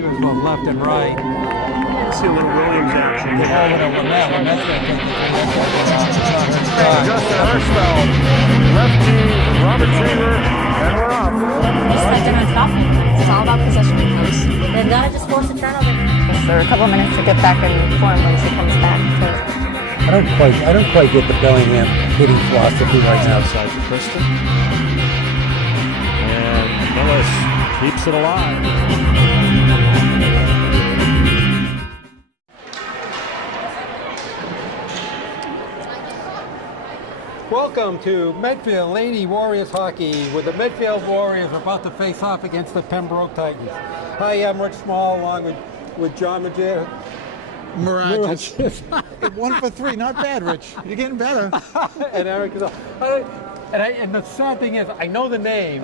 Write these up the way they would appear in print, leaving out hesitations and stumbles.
receivers both left and right. See a little Williams action. Justin Hirschfeld, lefty, Robert Taylor, and we're off. Just like they're not stopping. It's all about possession. They've got to just force a turnover. For a couple of minutes to get back in form when she comes back. I don't quite get the Bellingham hitting philosophy right now. Outside to Kristen. And Millis keeps it alive. Welcome to Medfield Lady Warriors hockey, where the Medfield Warriors are about to face off against the Pembroke Titans. Hi, I'm Rich Small, along with John Majid. Mirage. 1 for 3, not bad, Rich. You're getting better. And Eric is and the sad thing is, I know the name.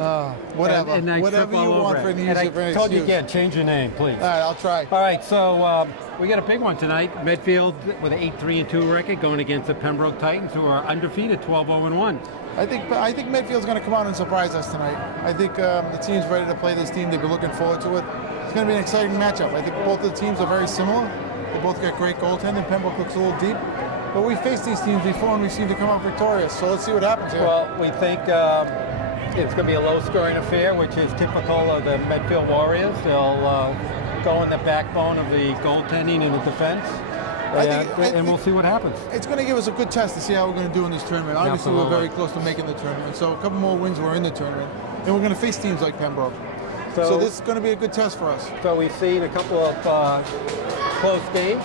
Whatever. And I Whatever trip you all want over for it. an And I easy for an told you excuse. again, change your name, please. All right, I'll try. All right, so we got a big one tonight. Medfield with an 8-3-2 record going against the Pembroke Titans, who are undefeated, 12-0-1. I think Medfield's going to come out and surprise us tonight. I think the team's ready to play this team. They've been looking forward to it. It's going to be an exciting matchup. I think both of the teams are very similar. They both got great goaltending. Pembroke looks a little deep. But we faced these teams before and we seem to come out victorious. So let's see what happens here. Well, we think it's going to be a low-scoring affair, which is typical of the Medfield Warriors. They'll go in the backbone of the goaltending and the defense, and we'll see what happens. It's going to give us a good test to see how we're going to do in this tournament. Obviously, Absolutely. we're very close to making the tournament. So a couple more wins, we're in the tournament. And we're going to face teams like Pembroke. So this is going to be a good test for us. So we've seen a couple of close games.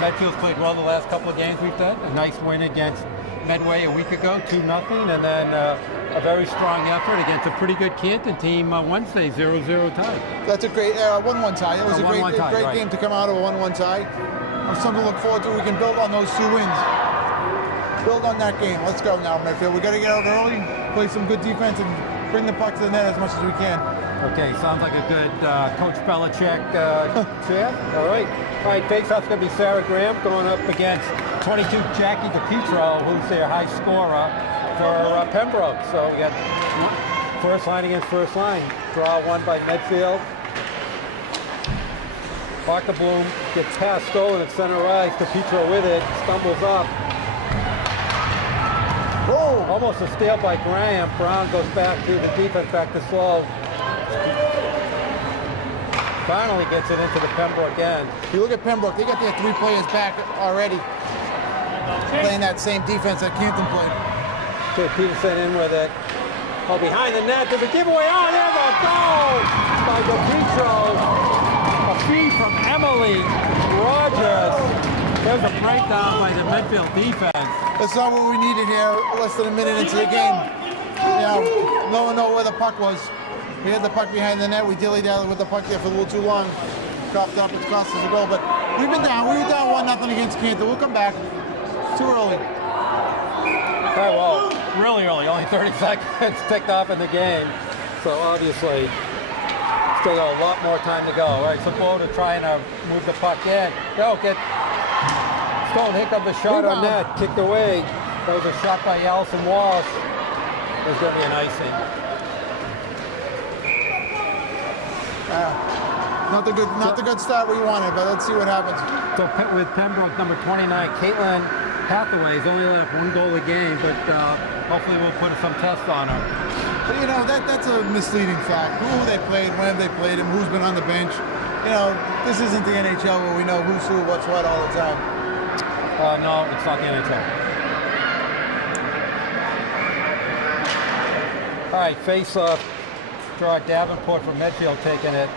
Medfield's played well the last couple of games we've done. A nice win against Medway a week ago, 2-0, and then a very strong effort against a pretty good Canton team on Wednesday, 0-0 tie. That's a great 1-1 tie. It was a great right. game to come out of a 1-1 tie. Something to look forward to. We can build on those 2 wins. Build on that game. Let's go now, Medfield. We got to get out early, play some good defense, and bring the puck to the net as much as we can. Okay, sounds like a good Coach Belichick chat. All right, face-off's going to be Sarah Graham going up against 22 Jackie DePietro, who's their high scorer for Pembroke. So we got first line against first line. Draw one by Medfield. Parker Bloom gets past stolen at center ice. DePietro with it, stumbles up. Whoa! Almost a steal by Graham. Brown goes back to the defense, back to Slow. Finally gets it into the Pembroke end. You look at Pembroke, they got their 3 players back already. Playing that same defense that Canton played. Okay, Peterson in with it. Oh, behind the net, there's a giveaway. Oh, there's a goal by DePietro. A feed from Emily Rogers. There's a breakdown by the Medfield defense. That's not what we needed here, less than a minute into the game. No one knew where the puck was. We had the puck behind the net. We dilly-dallied with the puck there for a little too long. Coughed up, it's cost us a goal. But we've been down. We were down 1-0 against Canton. We'll come back. Too early. Okay, well, really early. Only 30 seconds ticked off in the game. So obviously, still got a lot more time to go. All right, so Bo to try and move the puck in. Go, get Stone. Here comes the shot on net. Kicked away. That was a shot by Allison Walsh. There's going to be an icing. Not the good start we wanted, but let's see what happens. So with Pembroke, number 29, Caitlin Hathaway has only let up 1 goal a game, but hopefully we'll put some tests on her. But you know, that's a misleading fact. Who they played, when have they played him, who's been on the bench. You know, this isn't the NHL where we know who's who, what's what all the time. No, it's not the NHL. All right, face-off. Draw Davenport from Medfield taking it.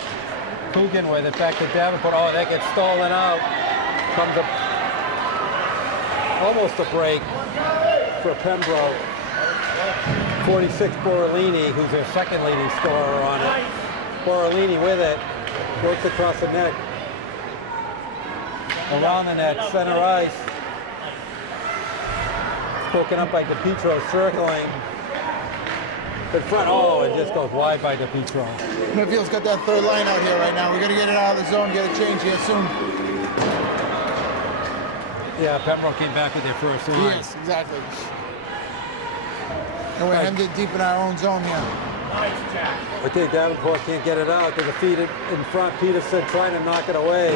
Coogan with it, back to Davenport. Oh, that gets stolen out. Comes up almost a break for Pembroke. 46 Borrellini, who's their second leading scorer on it. Borrellini with it. Works across the net. Around the net, center ice. Spoken up by DePietro, circling. In front, oh, it just goes wide by DePietro. Medfield's got that 3rd line out here right now. We got to get it out of the zone, get a change here soon. Yeah, Pembroke came back with their first line. Yes, exactly. And we're hemmed in deep in our own zone here. Okay, Davenport can't get it out. There's a feed in front. Peterson trying to knock it away.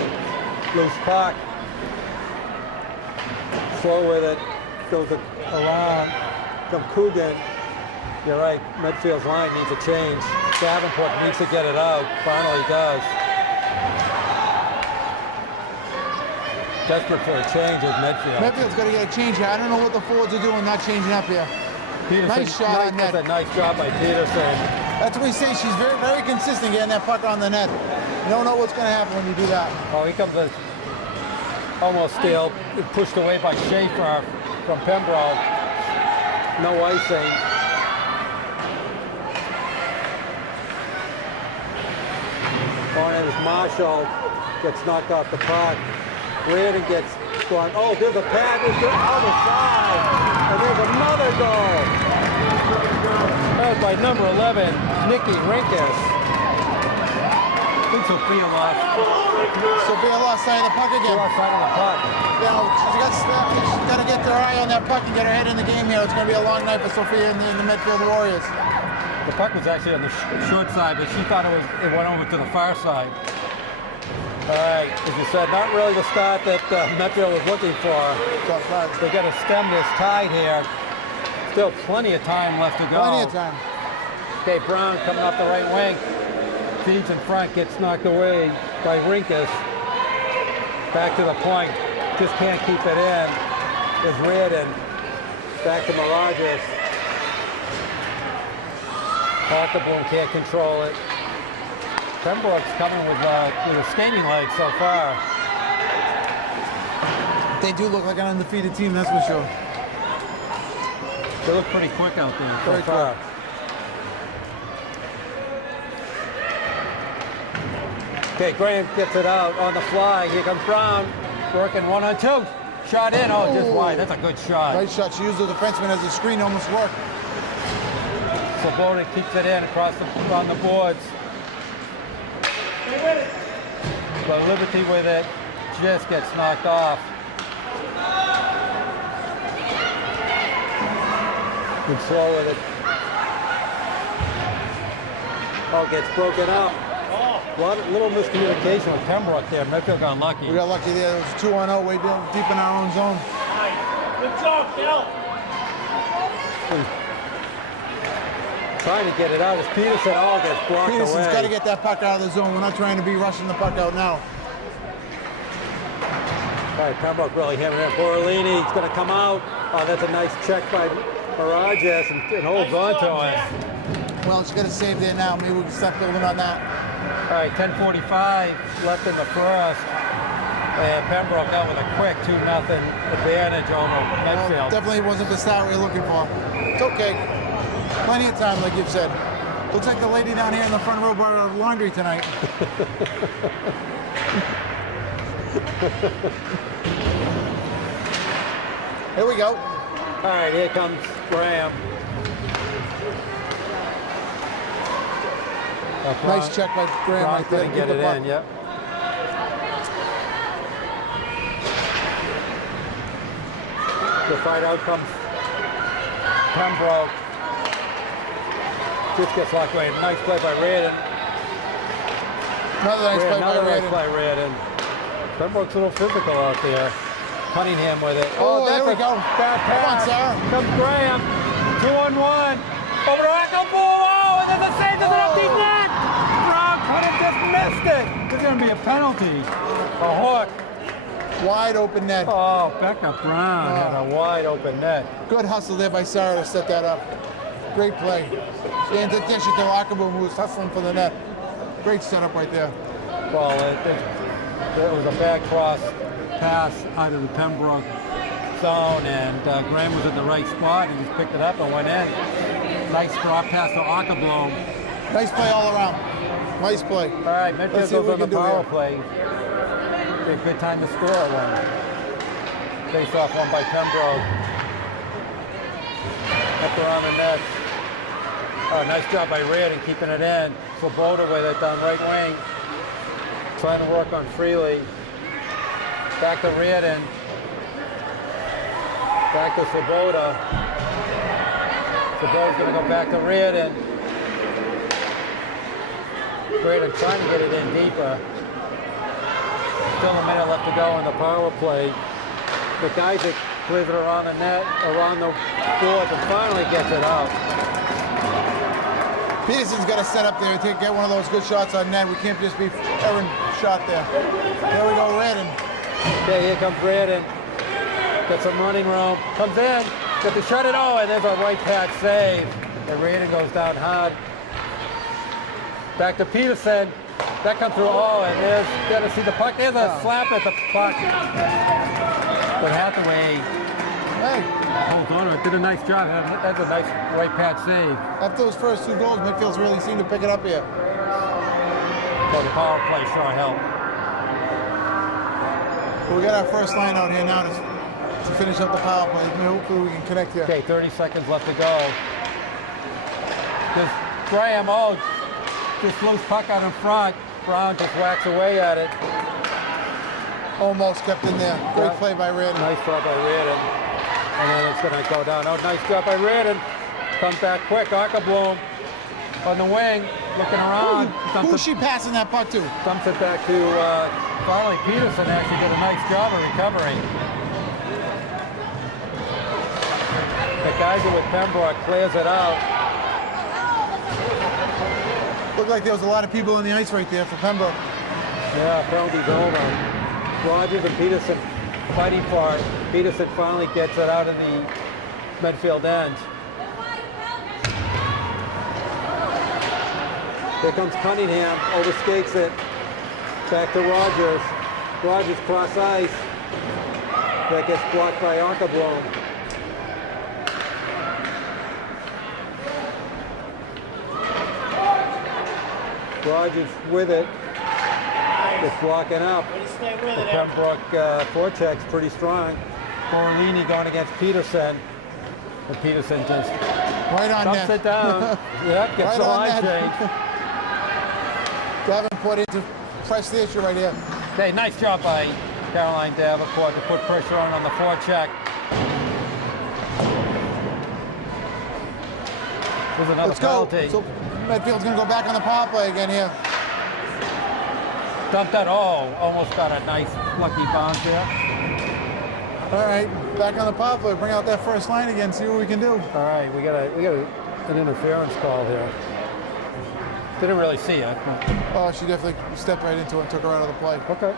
Loose puck. Slow with it. Goes around. Come Coogan. You're right. Medfield's line needs a change. Davenport needs to get it out. Finally does. Desperate for a change is Medfield. Medfield's got to get a change here. I don't know what the forwards are doing not changing up here. Peterson, Nice shot on net. That's a nice job by Peterson. That's what we say. She's very, very consistent getting that puck on the net. You don't know what's going to happen when you do that. Oh, he comes in almost steal, pushed away by Schaefer from Pembroke. No icing. Going in is Marshall, gets knocked off the puck. Reardon gets gone. Oh, there's a pad. There's the other side. And there's another goal. That was by number 11, Nikki Rinkus. I think Sophia lost. Sophia lost sight of the puck She again. lost sight of the puck. You know, she's got to get her eye on that puck and get her head in the game here. It's going to be a long night for Sophia and the Medfield Warriors. The puck was actually on the short side, but she thought it went over to the far side. All right, as you said, not really the start that Medfield was looking for. They got to stem this tide here. Still plenty of time left to go. Plenty of time. Okay, Brown coming off the right wing. Feeds in front, gets knocked away by Rinkus. Back to the point, just can't keep it in. Is Reardon. Back to Mirages. Bloom can't control it. Pembroke's coming with a skating leg so far. They do look like an undefeated team, that's for sure. They look pretty quick out there so Very far. Okay, Graham gets it out on the fly. Here comes Brown, working 1-on-2. Shot in, oh, just wide. That's a good shot. Right shot. She used the defenseman as a screen, almost worked. Svoboda keeps it in on the boards. But Liberty with it just gets knocked off. And slow with it. Oh, gets broken up. Little miscommunication with Pembroke there. Medfield got lucky. We got lucky there. It was 2-on-0 way down deep in our own zone. Good job, Bill. Trying to get it out as Peterson gets blocked Peterson's away. got to get that puck out of the zone. We're not trying to be rushing the puck out now. All right, Pembroke really hammering it. Borrellini's going to come out. Oh, that's a nice check by Mirages and holds on to it. Well, she's got to save there now. Maybe we can start building on that. All right, 10:45 left in the first. And Pembroke out with a quick 2-0 advantage over Medfield. Well, definitely wasn't the start we were looking for. It's okay. Plenty of time, like you've said. Looks like the lady down here in the front row brought her laundry tonight. Here we go. All right, here comes Graham. Nice check by Graham right there. Couldn't get it in, yep. The fight out comes Pembroke. Just gets locked away. Nice play by Reardon. Another nice play by Another nice Reardon. play, Reardon. Pembroke's a little physical out there. Cunningham with it. Oh, that's there we a go. bad Come on, pass. Sarah. Comes Graham. 2-on-1. Over to Ackleboom. Oh, and there's a save. There's an empty net. Brown could have just missed it. There's going to be a penalty. A hook. Wide open net. Oh, Becca Brown had a wide open net. Good hustle there by Sarah to set that up. Great play. She ain't attention to Akaboom, who was hustling for the net. Great setup right there. Well, it was a bad cross pass out of the Pembroke zone, and Graham was in the right spot. He just picked it up and went in. Nice drop pass to Ackleboom. Nice play all around. Nice play. All right, Let's Medfield see what goes we on the can do power here. play. Be a good time to score one. Face off one by Pembroke. Up around the net. Oh, nice job by Reardon keeping it in. Svoboda with it down right wing. Trying to work on Freely. Back to Reardon. Back to Svoboda. Svoboda's going to go back to Reardon. Braden trying to get it in deeper. Still a minute left to go in the power play. McIsaac clears it around the net, around the board, and finally gets it out. Peterson's got to set up there to get one of those good shots on net. We can't just be errant shot there. There we go, Redden. Okay, here comes Braden. Got some running room. Comes in. Got to shut it. Oh, and there's a right pad save. And Braden goes down hard. Back to Peterson. That comes through. Oh, and there's got to see the puck. There's a slap at the puck. But Hathaway. Hey, Hold on, did a nice job. That's a nice right pad save. after those first 2 goals, Medfield's really seemed to pick it up here. So the power play sure helped. Well, we got our first line out here now to finish up the power play. Hopefully we can connect here. Okay, 30 seconds left to go. There's Graham, just loose puck out in front. Brown just whacks away at it. Almost kept in there. Great Yeah. play by Redden. Nice job by Reardon. And then it's going to go down. Oh, nice job by Reardon. Comes back quick. Arkerbloom on the wing, looking around. Who's she passing that puck to? Dumps it back to finally Peterson. Actually did a nice job of recovering. McIsaac with Pembroke clears it out. Looked like there was a lot of people in the ice right there for Pembroke. Yeah, penalty's over. Rogers and Peterson fighting for it. Peterson finally gets it out in the Medfield end. Here comes Cunningham, overskates it. Back to Rogers. Rogers cross ice. That gets blocked by Arkerbloom. Rogers with it. Just blocking up. Way to stay with The it, Em. Pembroke forecheck's pretty strong. Borrellini going against Peterson. And Peterson just Right on dumps net. it down. Yep, gets Right the on line net. change. Davenport in to press the issue right here. Okay, nice job by Caroline Davenport to put pressure on the forecheck. There's another Let's go. penalty. So Medfield's going to go back on the power play again here. Dumped that. Oh, almost got a nice lucky bounce there. All right, back on the power play. Bring out that first line again. See what we can do. All right, we got an interference call here. Didn't really see it. Oh, she definitely stepped right into it and took her out of the play. Okay.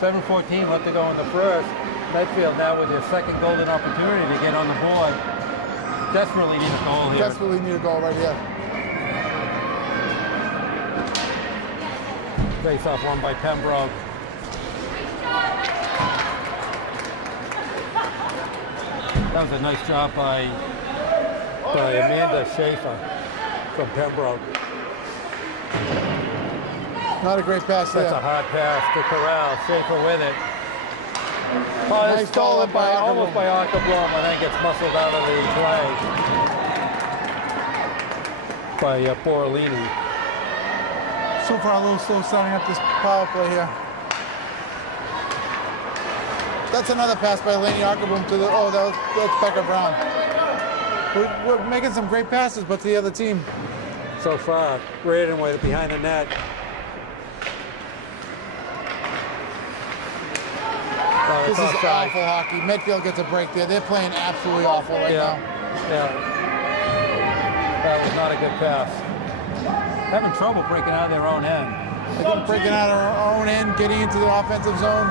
7:14 left to go in the first. Medfield now with their second golden opportunity to get on the board. Desperately need a goal here. Desperately need a goal right here. Face off won by Pembroke. That was a nice job by Amanda Schaefer from Pembroke. Not a great pass That's a there. hard pass to Corral. Schaefer with it. Oh, it's Nice stolen ball by almost by Arkerbloom and then gets muscled out of the play by Borrellini. So far, a little slow starting up this power play here. That's another pass by Laney Arkerbloom to the. Oh, that's Becca Brown. We're making some great passes, but to the other team. So far, Braden way behind the net. Oh, This it's is offside. awful hockey. Medfield gets a break there. They're playing absolutely awful right Yeah, now. yeah. That was not a good pass. Having trouble breaking out of their own end. I think breaking out our own end, getting into the offensive zone.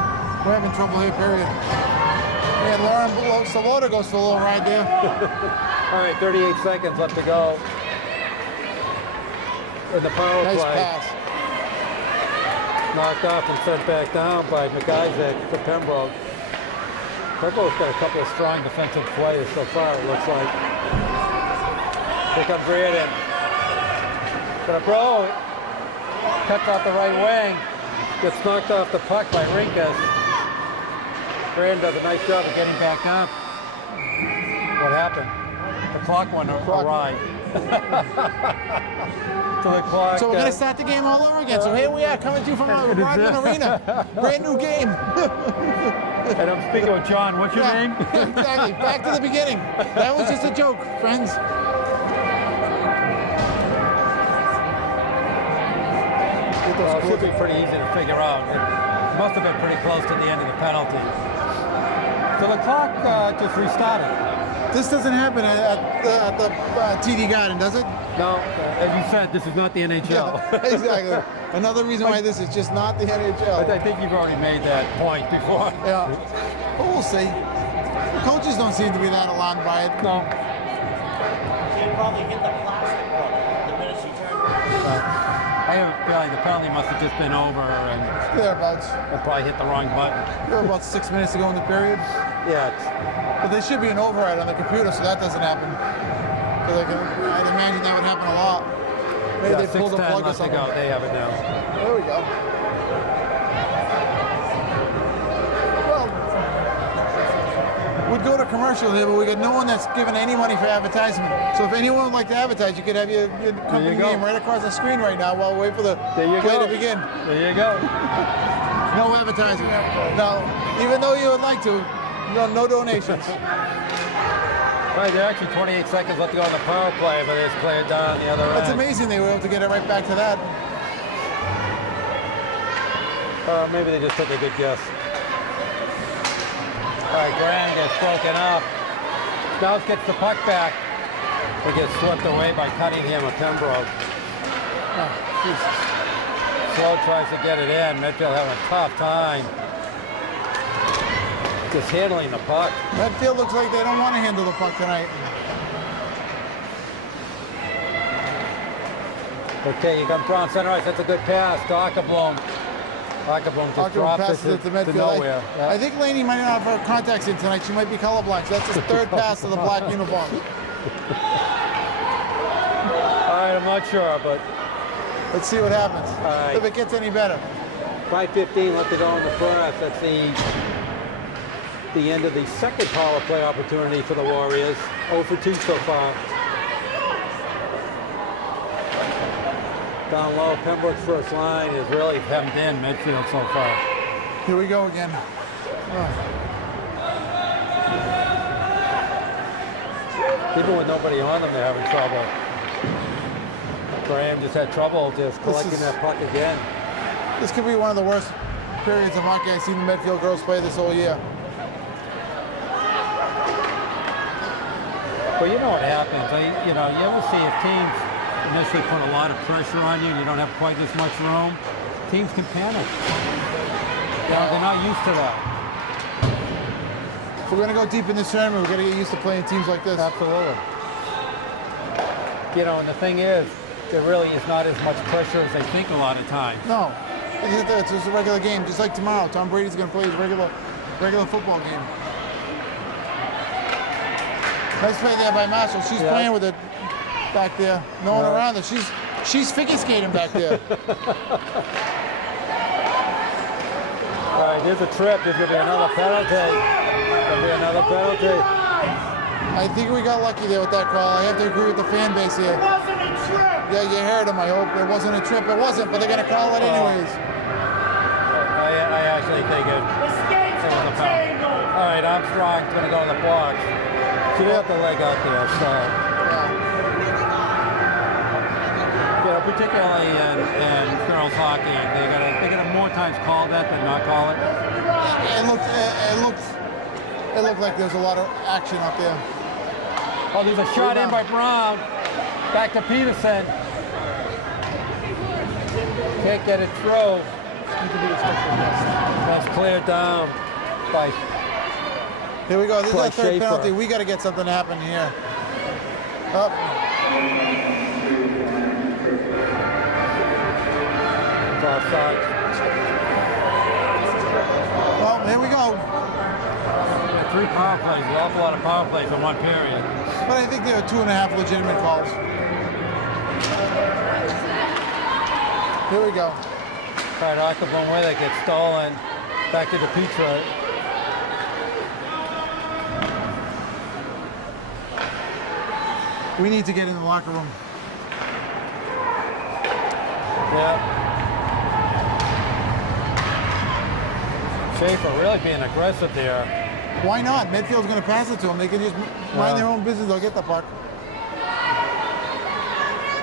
We're having trouble here, period. And Lauren Salota goes for a little ride there. All right, 38 seconds left to go in the power Nice play. pass. Knocked off and sent back down by McIsaac for Pembroke. Pembroke's got a couple of strong defensive players so far, it looks like. Here comes Reardon. Gonna blow. Cuts off the right wing. Gets knocked off the puck by Rinkus. Reardon does a nice job of getting back up. What happened? The clock went awry. So the clock. So we're going to start the game all over again. So here we are coming to you from Rodman Arena. Brand new game. And I'm speaking with John. What's your name? Exactly. Back to the beginning. That was just a joke, friends. Well, it should be pretty easy to figure out. It must have been pretty close to the end of the penalty. So the clock just restarted. This doesn't happen at the TD Garden, does it? No, as you said, this is not the NHL. Exactly. Another reason why this is just not the NHL. I think you've already made that point before. Yeah. But we'll see. The coaches don't seem to be that alarmed by it. No. She probably hit the plastic one the minute she turned. I have a feeling the penalty must have just been over and Thereabouts. I probably hit the wrong button. There were about 6 minutes to go in the period. Yeah. But there should be an override on the computer, so that doesn't happen. Because I'd imagine that would happen a lot. Maybe they pulled the 6:10 plug or left to something. go. They have it now. There we go. Well, we'd go to commercial here, but we got no one that's giving any money for advertisement. So if anyone would like to advertise, you could have your company go. name right across the screen right now while we wait for the play to begin. There you go. No advertising. No, even though you would like to, no donations. Right, there are actually 28 seconds left to go on the power play, but it's cleared down the other It's end. amazing they were able to get it right back to that. Maybe they just took a good guess. All right, Graham gets broken up. Snows gets the puck back. It gets swept away by Cunningham of Pembroke. Oh, Jesus. Slow tries to get it in. Medfield having a tough time just handling the puck. Medfield looks like they don't want to handle the puck tonight. Okay, you got Brown center ice. That's a good pass to Ackerblom. Ackerblom just drops passes it it to to Medfield. nowhere. I think Laney might not have her contacts in tonight. She might be colorblind. So that's his third pass to the black uniform. All right, I'm not sure, but Let's see what happens. right. If it gets any better. 5:15 left to go in the first. That's the end of the second power play opportunity for the Warriors. 0 for 2 so far. Down low, Pembroke's first line is really hemmed in Medfield so far. Here we go again. Even with nobody on them, they're having trouble. Graham just had trouble just collecting that puck again. This could be one of the worst periods of hockey I've seen the Medfield girls play this whole year. But you know what happens. You ever see if teams initially put a lot of pressure on you and you don't have quite as much room, teams can panic. They're not used to that. If we're going to go deep in this tournament, we're going to get used to playing teams like this. Absolutely. And the thing is, there really is not as much pressure as they think a lot of times. No, it's just a regular game, just like tomorrow. Tom Brady's going to play his regular football game. Nice play there by Marshall. She's playing with it back there. No one around her. She's figure skating back there. All right, here's a trip. There's going to be another penalty. There'll be another penalty. I think we got lucky there with that call. I have to agree with the fan base here. It wasn't a trip. Yeah, you heard him. I hope it wasn't a trip. It wasn't, but they're going to call it anyways. I actually think it The skates was a on penalty. tangle. All right, Armstrong's going to go in the box. She did have the leg out there, so. Particularly in girls hockey, they're gonna more times call that than not call it. It looked like there's a lot of action up there. Oh, there's a shot in by Brown. Back to Peterson. Can't get it through. That's cleared down by. Here we go. This is our third Schaefer. penalty. We got to get something to happen here. Up. Offside. Well, here we go. 3 power plays, an awful lot of power plays in one period. But I think there are 2.5 legitimate calls. Here we go. All right, Ackerblom with it gets stolen. Back to DePietro. We need to get in the locker room. Yeah. Schaefer really being aggressive there. Why not? Medfield's going to pass it to them. They can just mind their own business. They'll get the puck.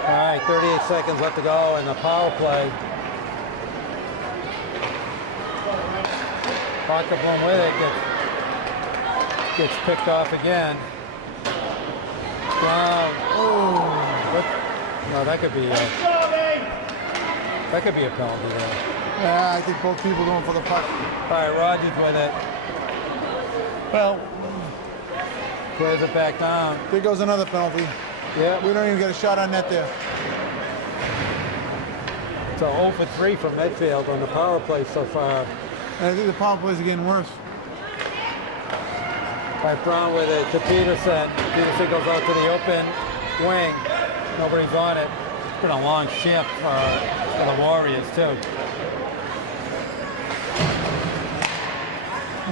All right, 38 seconds left to go in the power play. Hockerblum with it gets picked off again. Brown. Oh, what? No, that could be a penalty there. Yeah, I think both people going for the puck. All right, Rogers with it. Well, Clears it back down. there goes another penalty. Yeah, We don't even get a shot on net there. so 0 for 3 from Medfield on the power play so far. And I think the power plays are getting worse. By Brown with it to Peterson. Peterson goes out to the open wing. Nobody's on it. It's been a long shift for the Warriors too.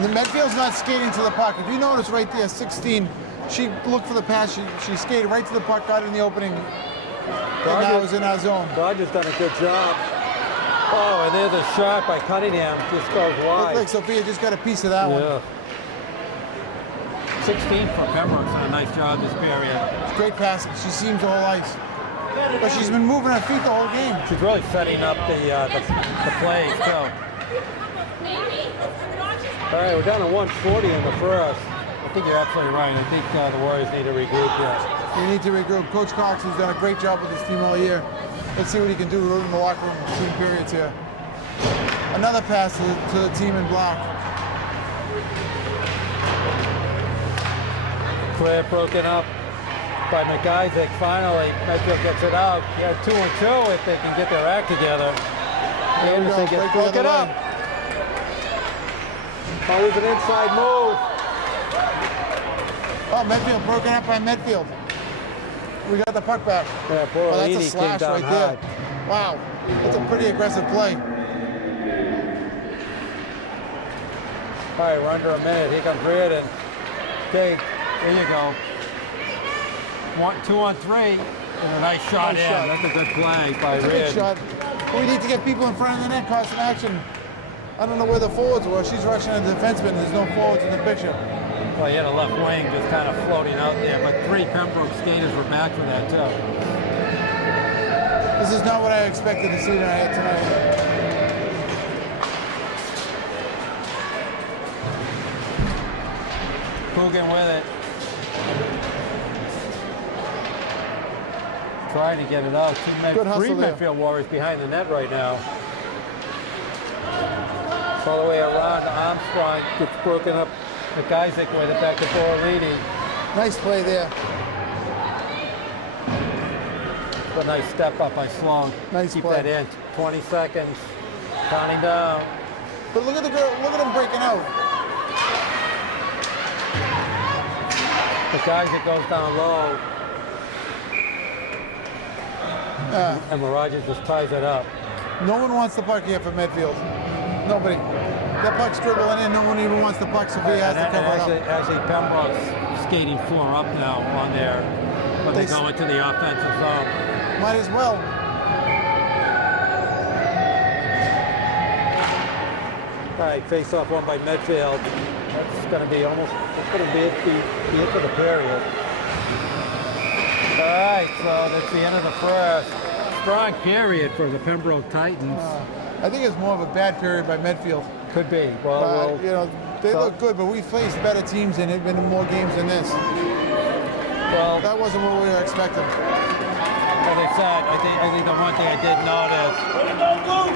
The Medfield's not skating to the puck. If you notice right there, 16, she looked for the pass. She skated right to the puck, got in the opening, and now is in our zone. Dodger's done a good job. Oh, and there's a shot by Cunningham. Just goes Looked wide. like Sophia just got a piece of that one. Yeah. 16 for Pembroke's done a nice job this period. It's great passing. She seems the whole ice. But she's been moving her feet the whole game. She's really setting up the plays too. All right, we're down to 140 in the first. I think you're absolutely right. I think the Warriors need to regroup here. We need to regroup. Coach Cox has done a great job with his team all year. Let's see what he can do in the locker room between periods here. Another pass to the team in black. Clear broken up by McIsaac. Finally, Medfield gets it out. Yeah, 2-2 if they can get their act together. There we go, Anderson gets right by the broken up. line. Oh, there's an inside move. Oh, Medfield broken up by Medfield. We got the puck back. Yeah, Oh, that's a Borolini came slash down right hard. there. Wow, that's a pretty aggressive play. All right, we're under a minute. Here comes Reardon. Okay, there you go. 2-on-3. And a nice shot Nice in. shot. That's a good play by That's a good Reardon. shot. We need to get people in front of the net, cause some action. I don't know where the forwards were. She's rushing a defenseman. There's no forwards in the picture. Well, he had a left wing just kind of floating out there, but 3 Pembroke skaters were back for that too. This is not what I expected to see tonight. Coogan with it. Trying to get it out. Good hustle 3 there. Medfield Warriors behind the net right now. All the way around to Armstrong. Gets broken up. McIsaac with it back to Borolini. Nice play there. A nice step up by Sloan. Nice Keep play. that in. 20 seconds. Counting down. But look at the girl. Look at him breaking out. McIsaac goes down low. And Mirages just ties it up. No one wants the puck here for Medfield. Nobody. That puck's dribbling in. No one even wants the puck. Sophia has to cover it up. Actually, Pembroke's skating 4 up now on there when they go into the offensive zone. Might as well. All right, face-off one by Medfield. That's going to be almost. That's going to be it for the period. All right, so that's the end of the first. Strong period for the Pembroke Titans. I think it's more of a bad period by Medfield. Could be. Well, You know, they look good, but we faced better teams and have been in more games than this. well, That wasn't what we were expecting. as I said, I think the one thing I did notice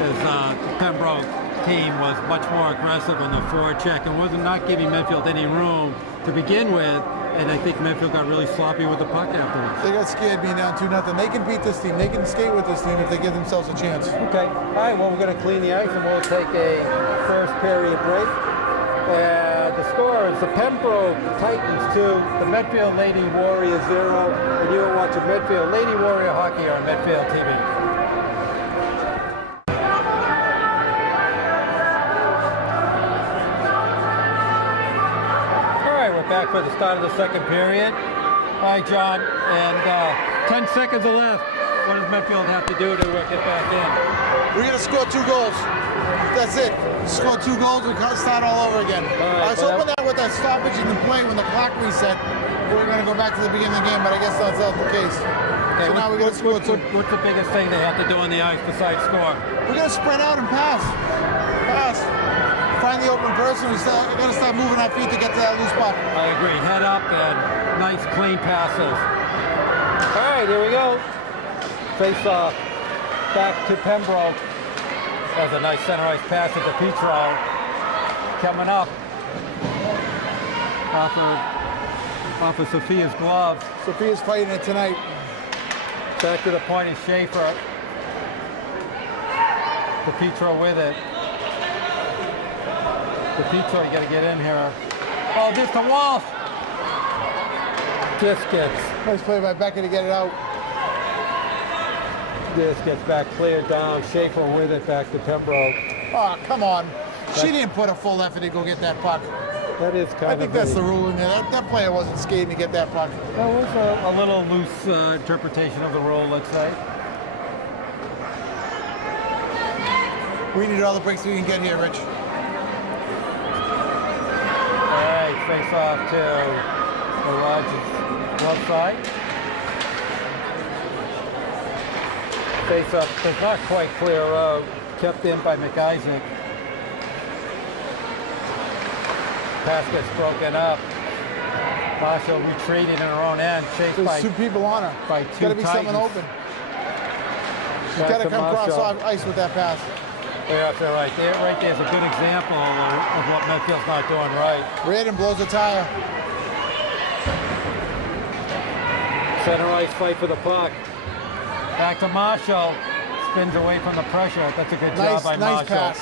is the Pembroke team was much more aggressive on the forecheck and wasn't not giving Medfield any room to begin with. And I think Medfield got really sloppy with the puck afterwards. They got scared being down 2-0. They can beat this team. They can skate with this team if they give themselves a chance. Okay. All right. Well, we're going to clean the ice and we'll take a first period break. The score is the Pembroke Titans 2, the Medfield Lady Warriors 0, and you are watching Medfield Lady Warrior Hockey on Medfield TV. Back for the start of the second period. All right, John, and 10 seconds left. What does Medfield have to do to get back in? We're going to score 2 goals. That's it. Score 2 goals, we can't start all over again. I was hoping that with that stoppage in the play, when the clock reset, we were going to go back to the beginning of the game, but I guess that's not the case. Okay, So now we're going to score 2. What's the biggest thing they have to do on the ice besides score? We're going to spread out and pass. Pass. find the open person. We got to start moving our feet to get to that loose puck. I agree. Head up and nice clean passes. All right, here we go. Face off. Back to Pembroke. That was a nice center ice pass at the Petro. Coming up. Off of Sophia's glove. Sophia's fighting it tonight. Back to the point is Schaefer. The Petro with it. The Petro, you got to get in here. Oh, just to Walsh. Just gets. Nice play by Becker to get it out. This gets back cleared down. Schaefer with it back to Pembroke. Oh, come on. She didn't put a full effort to go get that puck. That is kind of. I think that's the rule in there. That player wasn't skating to get that puck. That was a little loose interpretation of the rule, let's say. We need all the breaks we can get here, Rich. All right, face off to the Rogers left side. Face up does not quite clear out. Kept in by McIsaac. Pass gets broken up. Marshall retreated in her own end, chased There's by two people on her. by There's two got to be Titans. someone open. She's Back got to to come across Marshall. ice with that pass. Yeah, they're right there. Right there's a good example of what Medfield's not doing right. Reardon blows a tire. Center ice fight for the puck. Back to Marshall. Spins away from the pressure. That's a good job by Nice Marshall. pass.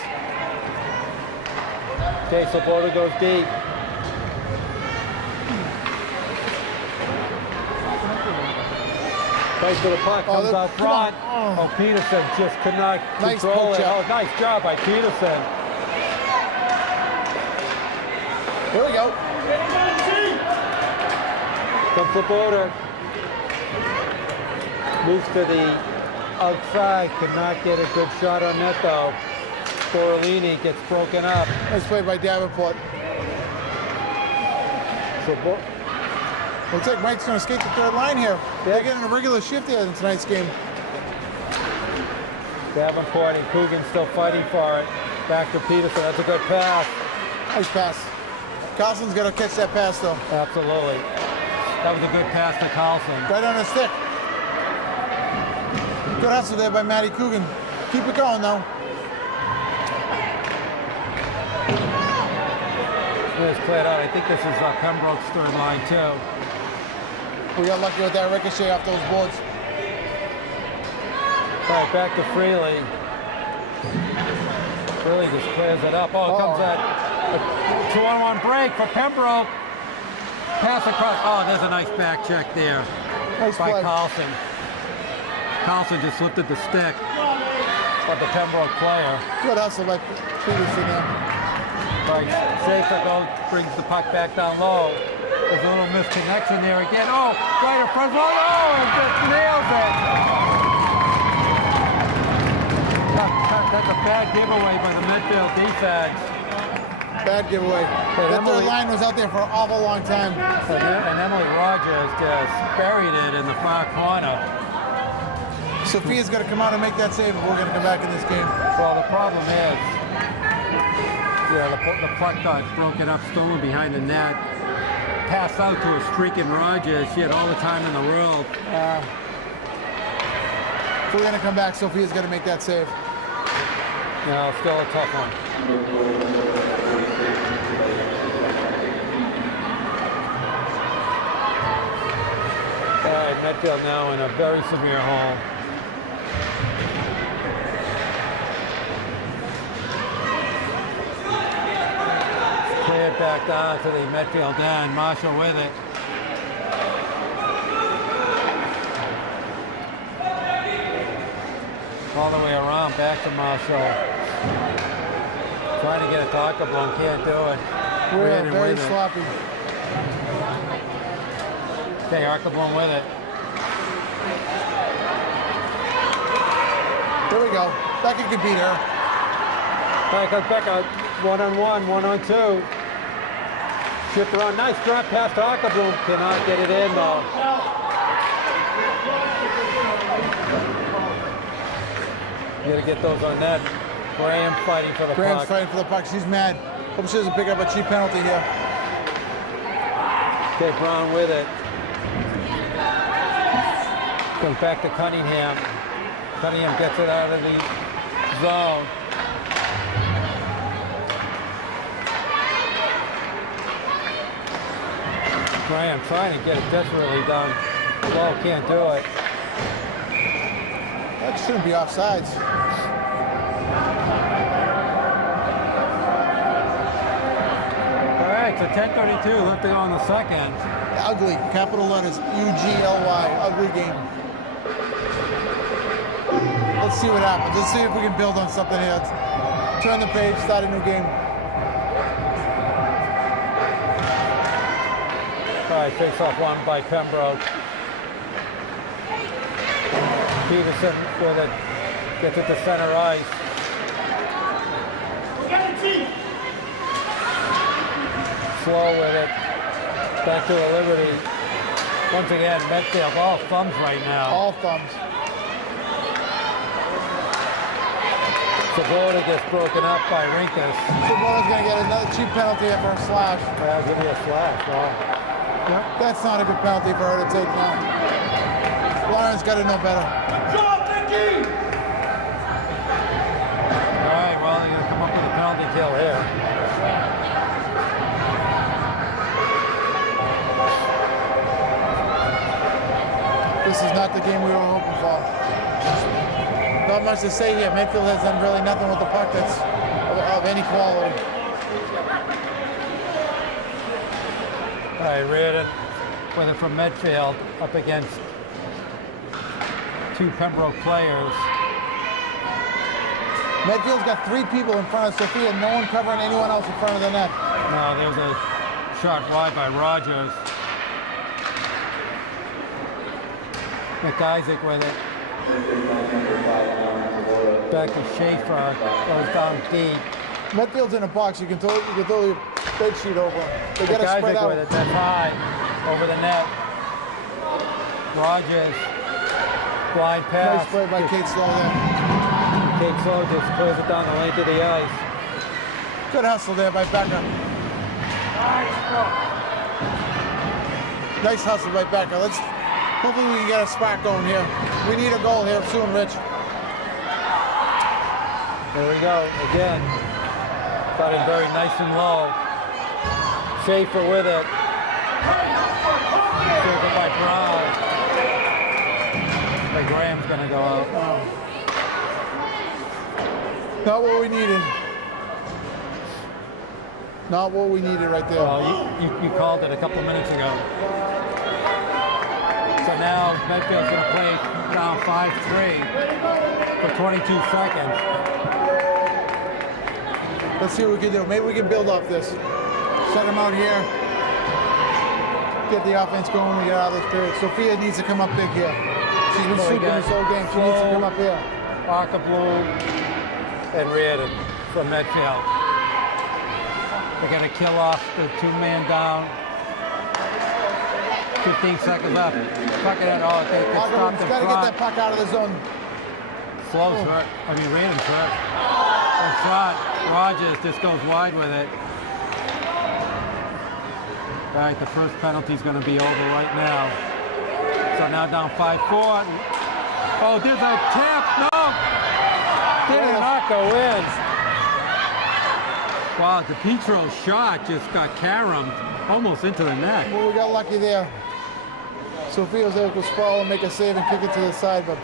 Okay, so Boulder goes deep. Fight for the puck, comes out come front. on. Oh, Peterson just could not Nice control poke it. check. Oh, nice job by Peterson. Here we go. Comes the Boulder. Moves to the outside, could not get a good shot on net though. Borellini gets broken up. Nice play by Davenport. So Looks like Mike's going to skate the third line here. They're getting a regular shift here in tonight's game. Davenport and Coogan still fighting for it. Back to Peterson. That's a good pass. Nice pass. Carlson's got to catch that pass though. Absolutely. That was a good pass to Carlson. Right on the stick. Good hustle there by Matty Coogan. Keep it going though. It's cleared out. I think this is Pembroke's third line too. We got lucky with that ricochet off those boards. All right, back to Freely. Freely just clears it up. Oh, it comes at a 2-on-1 break for Pembroke. Pass across. Oh, there's a nice back check there Nice by play. Carlson. Carlson just lifted the stick of the Pembroke player. Good hustle by Peterson there. Right, Schaefer goes, brings the puck back down low. There's a little misconnection there again. Oh, right in front. Oh, and just nails it. That's a bad giveaway by the Medfield defense. Bad giveaway. That Emily- third line was out there for an awful long time. And Emily Rogers just buried it in the far corner. Sophia's got to come out and make that save if we're going to come back in this game. Well, the problem is, the puck got broken up, stolen behind the net. Passed out to a streaking Rogers. She had all the time in the world. If we're going to come back, Sophia's got to make that save. No, still a tough one. All right, Medfield now in a very severe hole. Cleared back down to the Medfield end. Marshall with it. All the way around, back to Marshall. Trying to get a tackle blown, can't do it. We're Reardon very with it. sloppy. Okay, Arcablon with it. There we go. Becker could beat her. Back out. 1-on-1, 1-on-2. Shift around. Nice drop pass to Arcablon. Cannot get it in though. You gotta get those on net. Graham fighting for the Graham's puck. fighting for the puck. She's mad. Hope she doesn't pick up a cheap penalty here. Okay, Brown with it. Goes back to Cunningham. Cunningham gets it out of the zone. Graham trying to get it desperately done. Ball can't do it. That shouldn't be offsides. All right, so 10:32 left to go in the second. Ugly. Capital letters. UGLY. Ugly game. Let's see what happens. Let's see if we can build on something here. Let's turn the page, start a new game. All right, face off one by Pembroke. Peterson with it, gets it to center ice. Slow with it, back to the Liberty. Once again, Medfield all thumbs right now. All thumbs. Savoda gets broken up by Rinkus. Savoda's going to get another cheap penalty here for a slash. That's going to be a slash. Wow. That's not a good penalty for her to take now. Lauren's got to know better. All right, well, they're going to come up with a penalty kill here. This is not the game we were hoping for. Not much to say here. Medfield has done really nothing with the puck that's of any quality. All right, Reardon with it from Medfield up against two Pembroke players. Medfield's got three people in front of Sophia, no one covering anyone else in front of the net. Now there's a shot wide by Rogers. McIsaac with it. Back to Schaefer, goes down deep. Medfield's in a box. You can throw your bed sheet over. They got to spread McIsaac out. with it, that's high, over the net. Rogers, blind pass. Nice play by Kate Slow there. Kate Slow just clears it down the length of the ice. Good hustle there by Becker. Nice hustle by Becker. Hopefully we can get a spark going here. We need a goal here soon, Rich. There we go, again. Got it very nice and low. Schaefer with it. Schaefer by Brown. But Graham's gonna go out. Not what we needed. Not what we needed right there. Well, you called it a couple of minutes ago. So now Medfield's gonna play down 5-3 for 22 seconds. Let's see what we can do. Maybe we can build off this. Set them out here. Get the offense going when we get out of this period. Sophia needs to come up big here. She's been sweeping this whole game. She needs to come up here. Parker Bloom and Reardon from Medfield. They're gonna kill off the two-man down. 15 seconds left. Puck it in. Oh, they can Parker stop Bloom's the got to get that front. puck out of the zone. Slow's hurt. Reardon's hurt. In front. Rogers just goes wide with it. All right, the first penalty's going to be over right now. So now down 5-4. Oh, there's a tap. No! Did not go in. Wow, DiPietro's shot just got caromed almost into the net. Well, we got lucky there. Sophia was able to sprawl and make a save and kick it to the side, but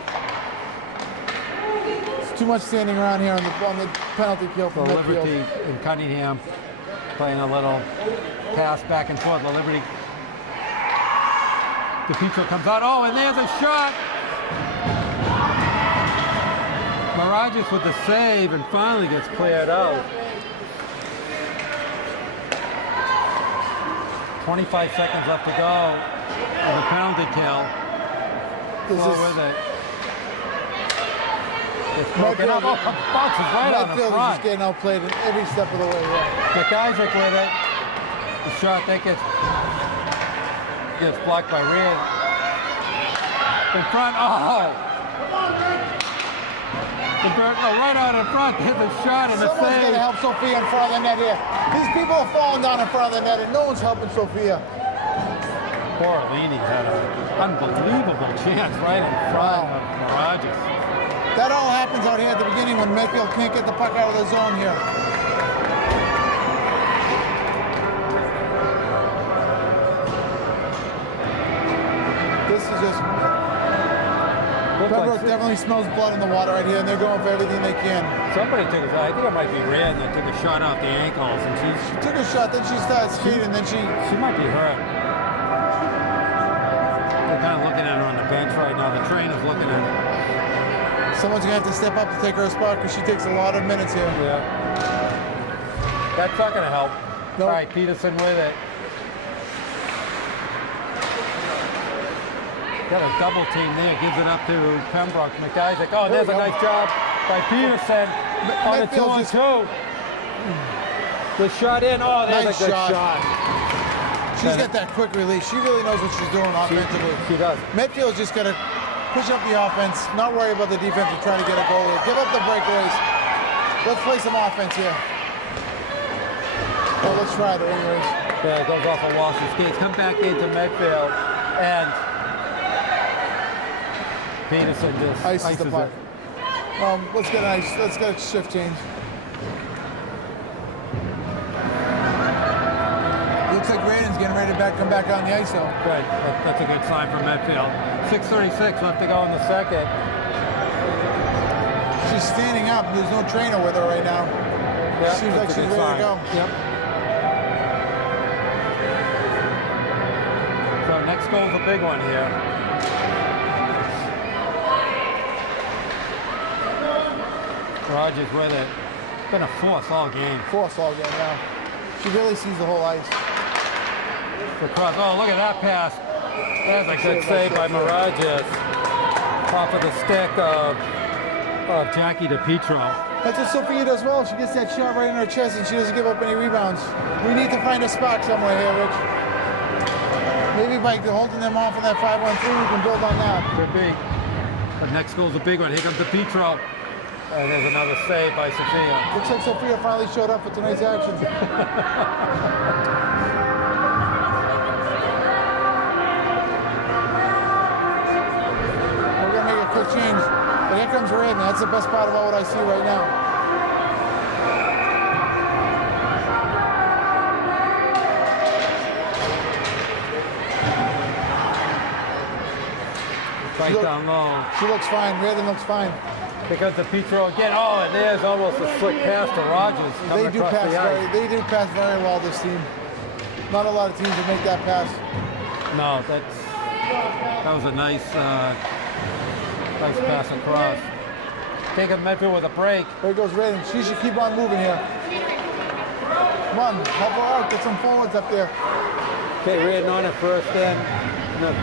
it's too much standing around here on the penalty kill So for Medfield. Liberty and Cunningham playing a little pass back and forth. The Liberty. DiPietro comes out. Oh, and there's a shot. Mirages with the save and finally gets cleared out. 25 seconds left to go. And the penalty kill. Slow with it. It's broken up. Oh, bounces right on the Medfield is front. just getting outplayed in every step of the way. Yeah. McIsaac with it. The shot that gets blocked by Reed. In front. Oh! right out in front. There's a shot and a Someone's save. going to help Sophia in front of the net here. These people are falling down in front of the net, and no one's helping Sophia. Porolini had an unbelievable chance right in front of Mirages. That all happens out here at the beginning when Medfield can't get the puck out of the zone here. This is just... Pembroke definitely smells blood in the water right here, and they're going for everything they can. Somebody took a shot. I think it might be Rand that took a shot off the ankles, and She took a shot, then she started skating, then she might be hurt. They're kind of looking at her on the bench right now. The trainer's looking at her. Someone's going to have to step up to take her spot because she takes a lot of minutes here. Yeah. That's not going to help. Nope. All right, Peterson with it. Got a double team there, gives it up to Pembroke. McIsaac. Oh, there's a nice job by Peterson on a 2-on-2. The shot in. Oh, there's Nice a good shot. shot. She's got that quick release. She really knows what she's doing offensively. She does. Medfield's just got to push up the offense, not worry about the defense and trying to get a goal here. Give up the breakaways. Let's play some offense here. Oh, let's try it anyways. Yeah, it goes off of Walsh's skates. Come back into Medfield, and Peterson just Ices the puck. it. Let's get a shift change. Looks like Braden's getting ready to come back on the ice though. Good. That's a good sign for Medfield. 6:36 left to go in the second. She's standing up. There's no trainer with her right now. Yeah, Seems like that's a she's good ready sign. to go. Yep. So next goal's a big one here. Rogers with it. It's been a force all game. Force all game now. She really sees the whole ice. Across. Oh, look at that pass. That's a good save by Mirages. Off of the stick of Jackie DePietro. That's what Sophia does well. She gets that shot right in her chest and she doesn't give up any rebounds. We need to find a spot somewhere here, Rich. Maybe by holding them off in that 5-on-3, we can build on that. Could be. But next goal's a big one. Here comes DePietro. And there's another save by Sophia. Looks like Sophia finally showed up for tonight's action. We're going to make a quick change. But here comes Raiden. That's the best part about what I see right now. Right down low. She looks fine. Raiden looks fine. Because DePietro again. Oh, and there's almost a slick pass to Rogers coming They do across pass the ice. they do pass very well, this team. Not a lot of teams that make that pass. No, that was a nice pass across. Take a Medfield with a break. There goes Raiden. She should keep on moving here. Come on, help her out. Get some forwards up there. Okay, Reardon on it first then. And then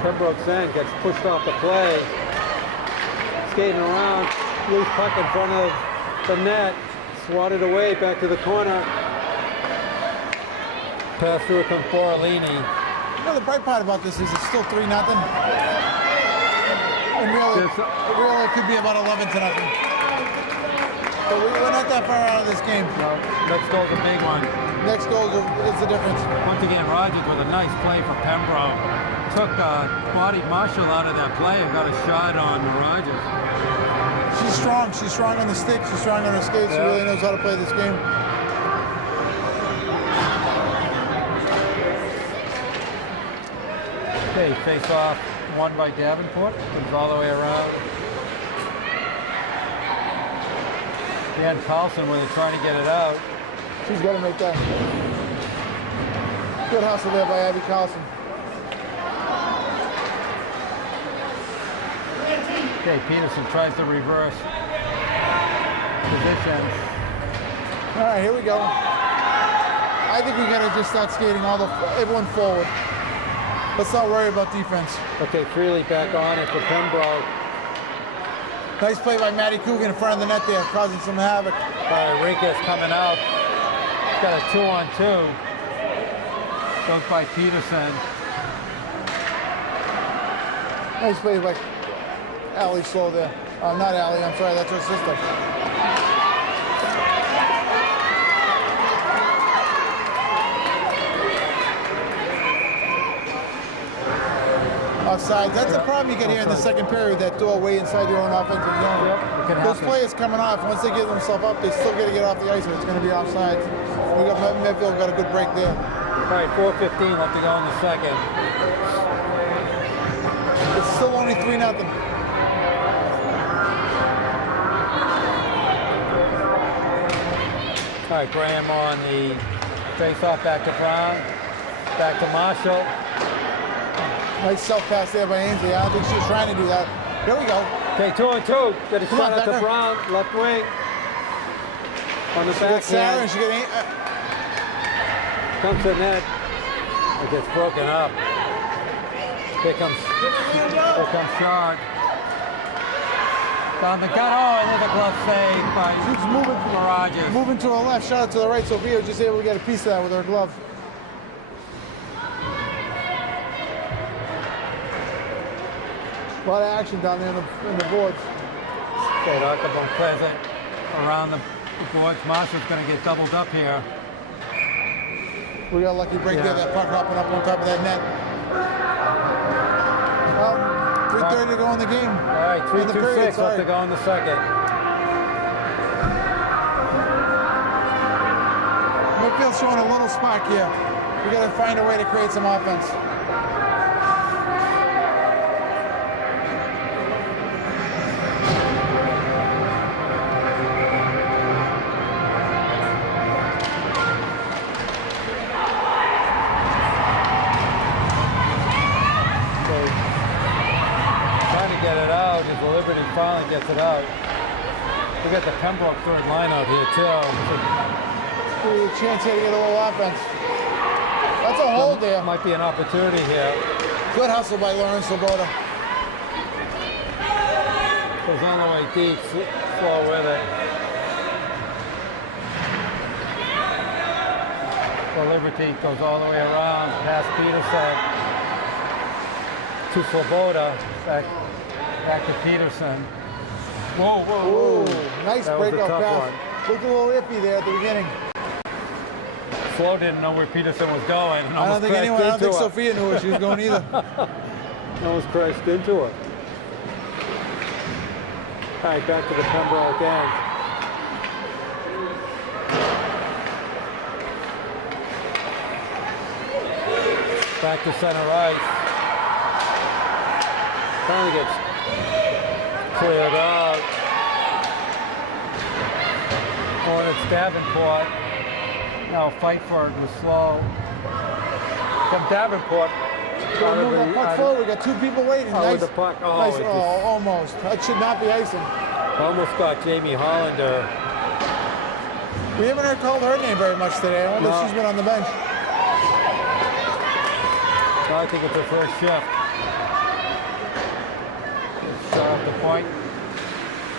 Pembroke's end gets pushed off the play. Skating around, loose puck in front of the net. Swatted away back to the corner. Pass through it from Porolini. You know, the bright part about this is it's still 3-0. And really, it could be about 11-0. But we're not that far out of this game. No, next goal's a big one. Next goal is the difference. Once again, Rogers with a nice play for Pembroke. Took body Marshall out of that play and got a shot on Rogers. She's strong. She's strong on the stick. She's strong on her skates. She really knows how to play this game. Okay, face off won by Davenport. Comes all the way around. Dan Carlson when they're trying to get it out. She's got to make that. Good hustle there by Abby Carlson. Okay, Peterson tries to reverse position. All right, here we go. I think we got to just start skating everyone forward. Let's not worry about defense. Okay, Freely back on it for Pembroke. Nice play by Maddie Coogan in front of the net there, causing some havoc. Rinkes coming out. Got a 2-on-2. Goes by Peterson. Nice play by Allie Slow there. Not Allie, I'm sorry, that's her sister. Offsides. That's the problem you get here in the second period, that doorway inside your own offensive zone. Yep, it can Those happen. players coming off, once they get themselves up, they still got to get off the ice or it's going to be offsides. We got Medfield got a good break there. All right, 4:15 left to go in the second. It's still only 3-0. All right, Graham on the face-off, back to Brown, back to Marshall. Nice self-pass there by Ainsley. I don't think she was trying to do that. Here we go. Okay, 2-on-2. Get a Come shot on, out to Becker. Brown, left wing. On the She got Sarah and backhand, she got comes to net. It gets broken up. Here comes Shard. Down the gut. Oh, and there's a glove save by She's Mirages. moving to her left, shot it to the right. Sophia was just able to get a piece of that with her glove. A lot of action down there in the boards. Okay, Octobone Pleasant around the boards. Marshall's going to get doubled up here. We got a lucky break there. Yeah. That puck hopping up on top of that net. Well, 3:30 to go in the game. All right, In the period, 3-2-6 left to sorry. go in the second. Medfield's showing a little spark here. We got to find a way to create some offense. Trying to get it out as the Liberty finally gets it out. We got the Pembroke third line out here too. Give you a chance here to get a little offense. That's a hold there. Might be an opportunity here. Good hustle by Lauren Sloboda. Goes all the way deep, slow with it. The Liberty goes all the way around, past Peterson to Sloboda, back to Peterson. Whoa, whoa, Ooh, whoa. nice That was a breakout tough pass. one. Looked a little iffy there at the beginning. Flo didn't know where Peterson was going. And I don't think anyone, I don't think her. Sophia knew where she was going either. Almost crashed into her. All right, back to the Pembroke end. Back to center ice. Finally gets cleared out. Oh, and it's Davenport. Now fight for it was slow. From Davenport. Move that puck forward. We got two people waiting. Oh, Nice. with the puck. Oh, Nice. it Oh, just- almost. That should not be icing. Almost got Jamie Hollander. We haven't heard called her name very much today. I wonder No. if she's been on the bench. I think it's her first shift. Shot off the point.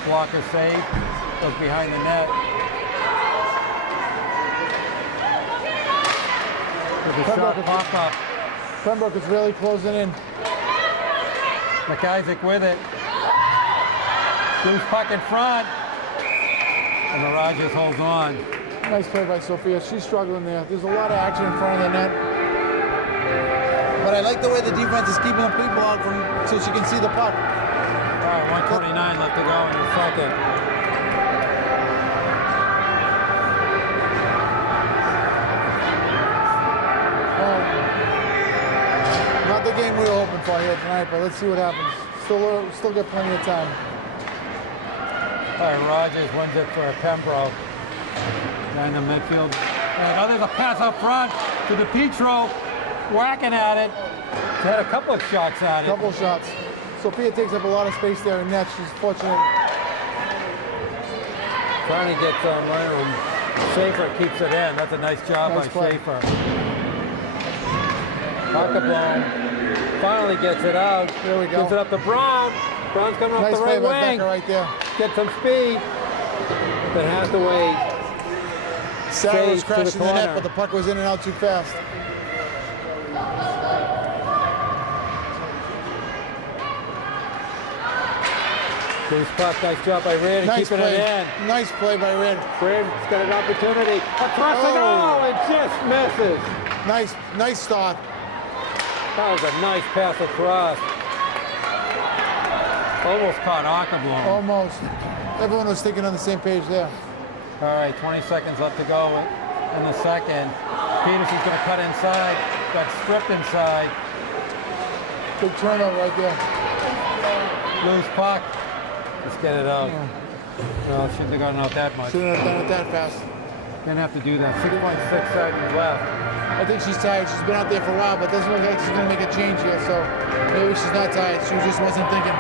Blocker save. Goes behind the net. With a shot Pembroke- pop up. Pembroke is really closing in. McIsaac with it. Loose puck in front. And Mirages holds on. Nice play by Sophia. She's struggling there. There's a lot of action in front of the net. But I like the way the defense is keeping the people out from so she can see the puck. All right, 1:29 left to go in the second. Not the game we were hoping for here tonight, but let's see what happens. Still got plenty of time. All right, Rogers wins it for Pembroke. Down the midfield. And oh, there's a pass up front to the Petro, whacking at it. She had a couple of shots at it. Couple shots. Sophia takes up a lot of space there in net. She's fortunate. Trying to get some room. Schaefer keeps it in. That's a nice job Nice by play. Schaefer. Hockabone finally gets it out. There we go. Gives it up to Brown. Brown's coming off Nice the play right by wing. Becker right there. Get some speed. Then Hathaway Sarah was saves to the crashing the net, corner. but the puck was in and out too fast. Loose puck, nice job by Randy, Nice keeping play. it in. Nice play by Red. Graham's got an opportunity. Across the goal, it just misses. Nice start. That was a nice pass across. Almost caught Ackerblom. Almost. Everyone was thinking on the same page there. All right, 20 seconds left to go in the second. Peterson's going to cut inside. Got stripped inside. Big turnover right there. Loose puck. Let's get it out. Yeah. Well, shouldn't have gotten out that much. Shouldn't have done it that fast. Didn't have to do that. 6.6 seconds left. I think she's tired. She's been out there for a while, but doesn't look like she's going to make a change here. So maybe she's not tired. She just wasn't thinking.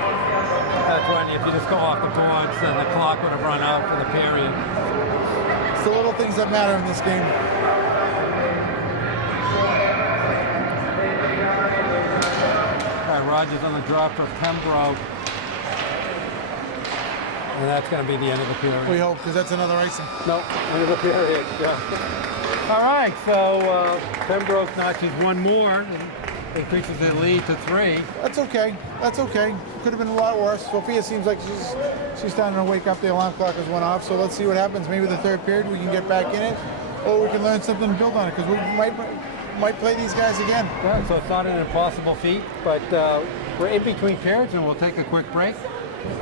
That's when if you just go off the boards, then the clock would have run out for the period. It's the little things that matter in this game. All right, Rogers on the drop for Pembroke. And that's going to be the end of the period. We hope, because that's another icing. Nope, end of the period. Yeah. All right, so Pembroke notches one more and increases their lead to 3. That's okay. That's okay. Could have been a lot worse. Sophia seems like she's starting to wake up. The alarm clock has went off. So let's see what happens. Maybe the third period we can get back in it, or we can learn something and build on it, because we might play these guys again. Yeah, so it's not an impossible feat, but we're in between periods and we'll take a quick break.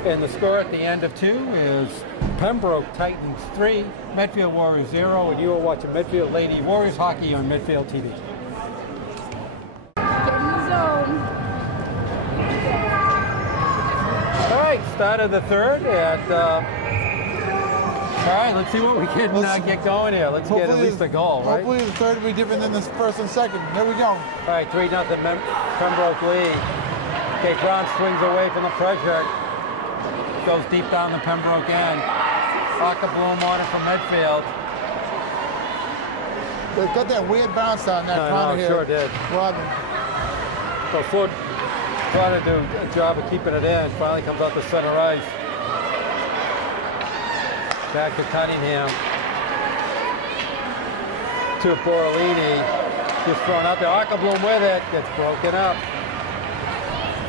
And the score at the end of 2 is Pembroke Titans 3, Medfield Warriors 0, and you are watching Medfield Lady Warriors hockey on Medfield TV. Get in the zone. All right, start of the third, and all right, let's see what we can get going here. Let's get at least a goal, right? Hopefully the third will be different than the first and second. Here we go. All right, 3-0 Pembroke lead. Okay, Brown swings away from the pressure. Goes deep down the Pembroke end. Ackerblom on it from Medfield. They've got that weird bounce on that corner here. Sure did. Rodman. So Ford trying to do a job of keeping it in. Finally comes out to center ice. Back to Cunningham. To Borolini. Just thrown out there. Ackerblom with it. Gets broken up.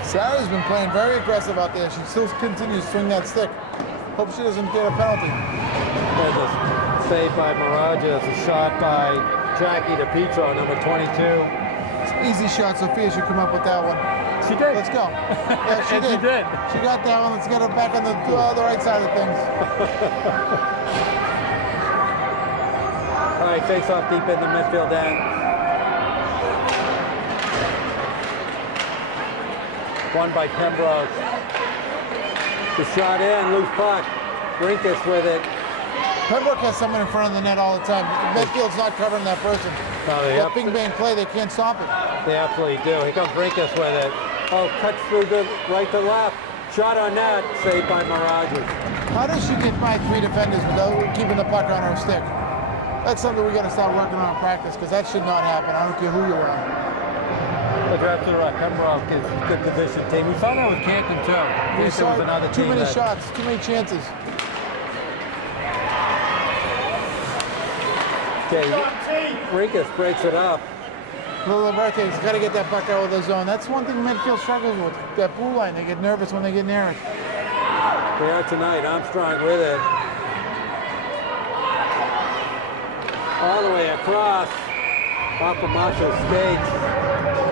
Sarah's been playing very aggressive out there. She still continues to swing that stick. Hope she doesn't get a penalty. There's a save by Mirages, a shot by Jackie DePietro, number 22. It's an easy shot. Sophia should come up with that one. She did. Let's go. Yeah, she And did. she did. She got that one. Let's get her back on the right side of things. All right, face off deep in the midfield end. Won by Pembroke. The shot in, loose puck. Brinkus with it. Pembroke has someone in front of the net all the time. Medfield's not covering that person. No, That bing bang play, they can't stop it. They absolutely do. Here comes Brinkus with it. Oh, cuts through the right to left. Shot on net, saved by Mirages. How does she get by 3 defenders without keeping the puck on her stick? That's something we got to start working on in practice, because that should not happen. I don't care who you are. But you're absolutely right. Pembroke is a good position team. We saw that with Canton too. We Canton was another too team many that- shots, too many chances. Okay, Brinkus breaks it up. Lil Liberte's got to get that puck out of the zone. That's one thing Medfield struggles with. That blue line, they get nervous when they get near it. They are tonight. Armstrong with it. All the way across. Off of Marshall's skates.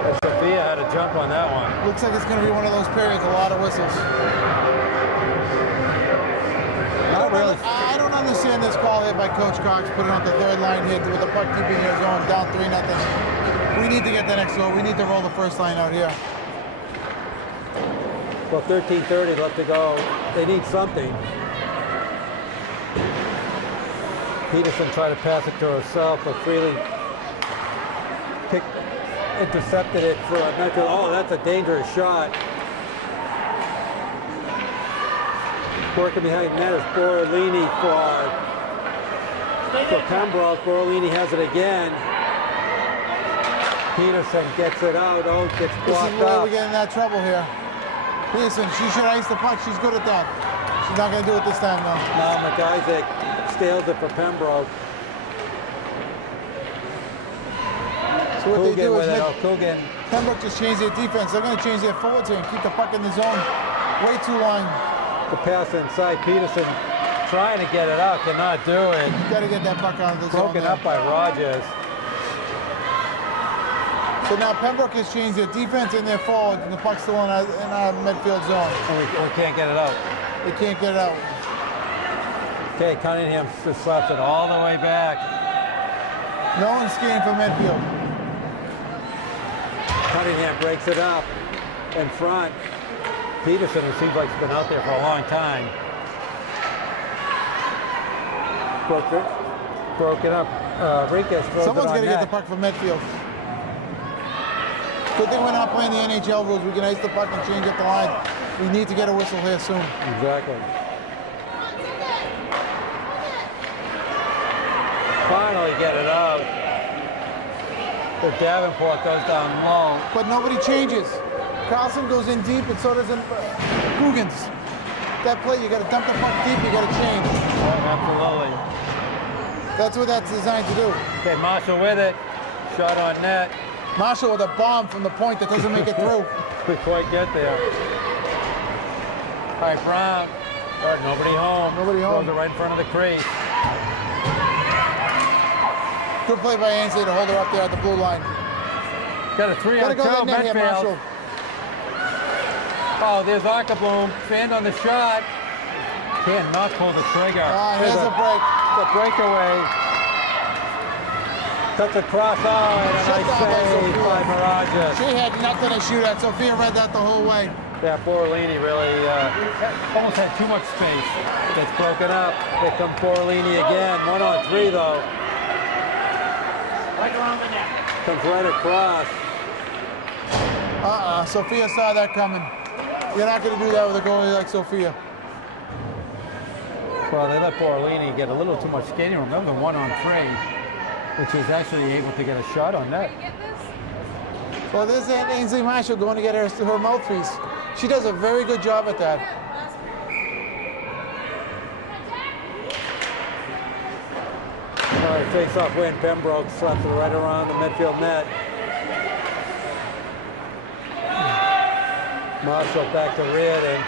And Sophia had a jump on that one. Looks like it's going to be one of those periods, a lot of whistles. Not really. I don't understand this call here by Coach Cox, putting out the third line here with the puck keeping their zone down 3-0. We need to get the next goal. We need to roll the first line out here. Well, 13:30 left to go. They need something. Peterson tried to pass it to herself, but Freely intercepted it for Medfield. Oh, that's a dangerous shot. Working behind net is Borolini for Pembroke. Borolini has it again. Peterson gets it out. Oh, gets This blocked is where up. we get in that trouble here. Peterson, she should ice the puck. She's good at that. She's not going to do it this time, though. Now McIsaac steals it for Pembroke. So what they do is Coogan. Pembroke just changed their defense. They're going to change their forward team and keep the puck in the zone way too long. The pass inside. Peterson trying to get it out, cannot do it. Got to get that puck out of the zone. Broken there. up by Rogers. So now Pembroke has changed their defense and their forward, and the puck's still in our midfield zone. And we can't get it out. They can't get it out. Okay, Cunningham just slaps it all the way back. No one's skating for Medfield. Cunningham breaks it up in front. Peterson, it seems like he's been out there for a long time. Broke it up. Riquez throws Someone's it on got to get the net. puck for Medfield. Good thing we're not playing the NHL rules. We can ice the puck and change up the line. We need to get a whistle here soon. Exactly. Finally get it out. The Davenport goes down low. But nobody changes. Carlson goes in deep, and so does Coogan's. That play, you got to dump the puck deep. You got to change. Absolutely. That's what that's designed to do. Okay, Marshall with it. Shot on net. Marshall with a bomb from the point that doesn't make it through. We quite get there. All right, Brown. All right, nobody home. Nobody home. Throws it right in front of the crease. Good play by Ainsley to hold her up there at the blue line. Got a 3-on-2, Gotta go that net here, Medfield. Marshall. Oh, there's Arcabloom. Fanned on the shot. Cannot pull the trigger. Here's a break. The breakaway. Cuts across. Oh, and a Shut nice down by save Sophia. by Mirages. She had nothing to shoot at. Sophia read that the whole way. Yeah, Borlini really almost had too much space. It's broken up. Here comes Borlini again. 1-on-3 though. Right around the net. Comes right across. Sophia saw that coming. You're not going to do that with a goalie like Sophia. Well, they let Borlini get a little too much skating room. That was a 1-on-3, which is actually able to get a shot on net. Well, there's that Ainsley Marshall going to get her mouthpiece. She does a very good job at that. All right, face-off win. Pembroke slaps it right around the midfield net. Marshall back to Reardon.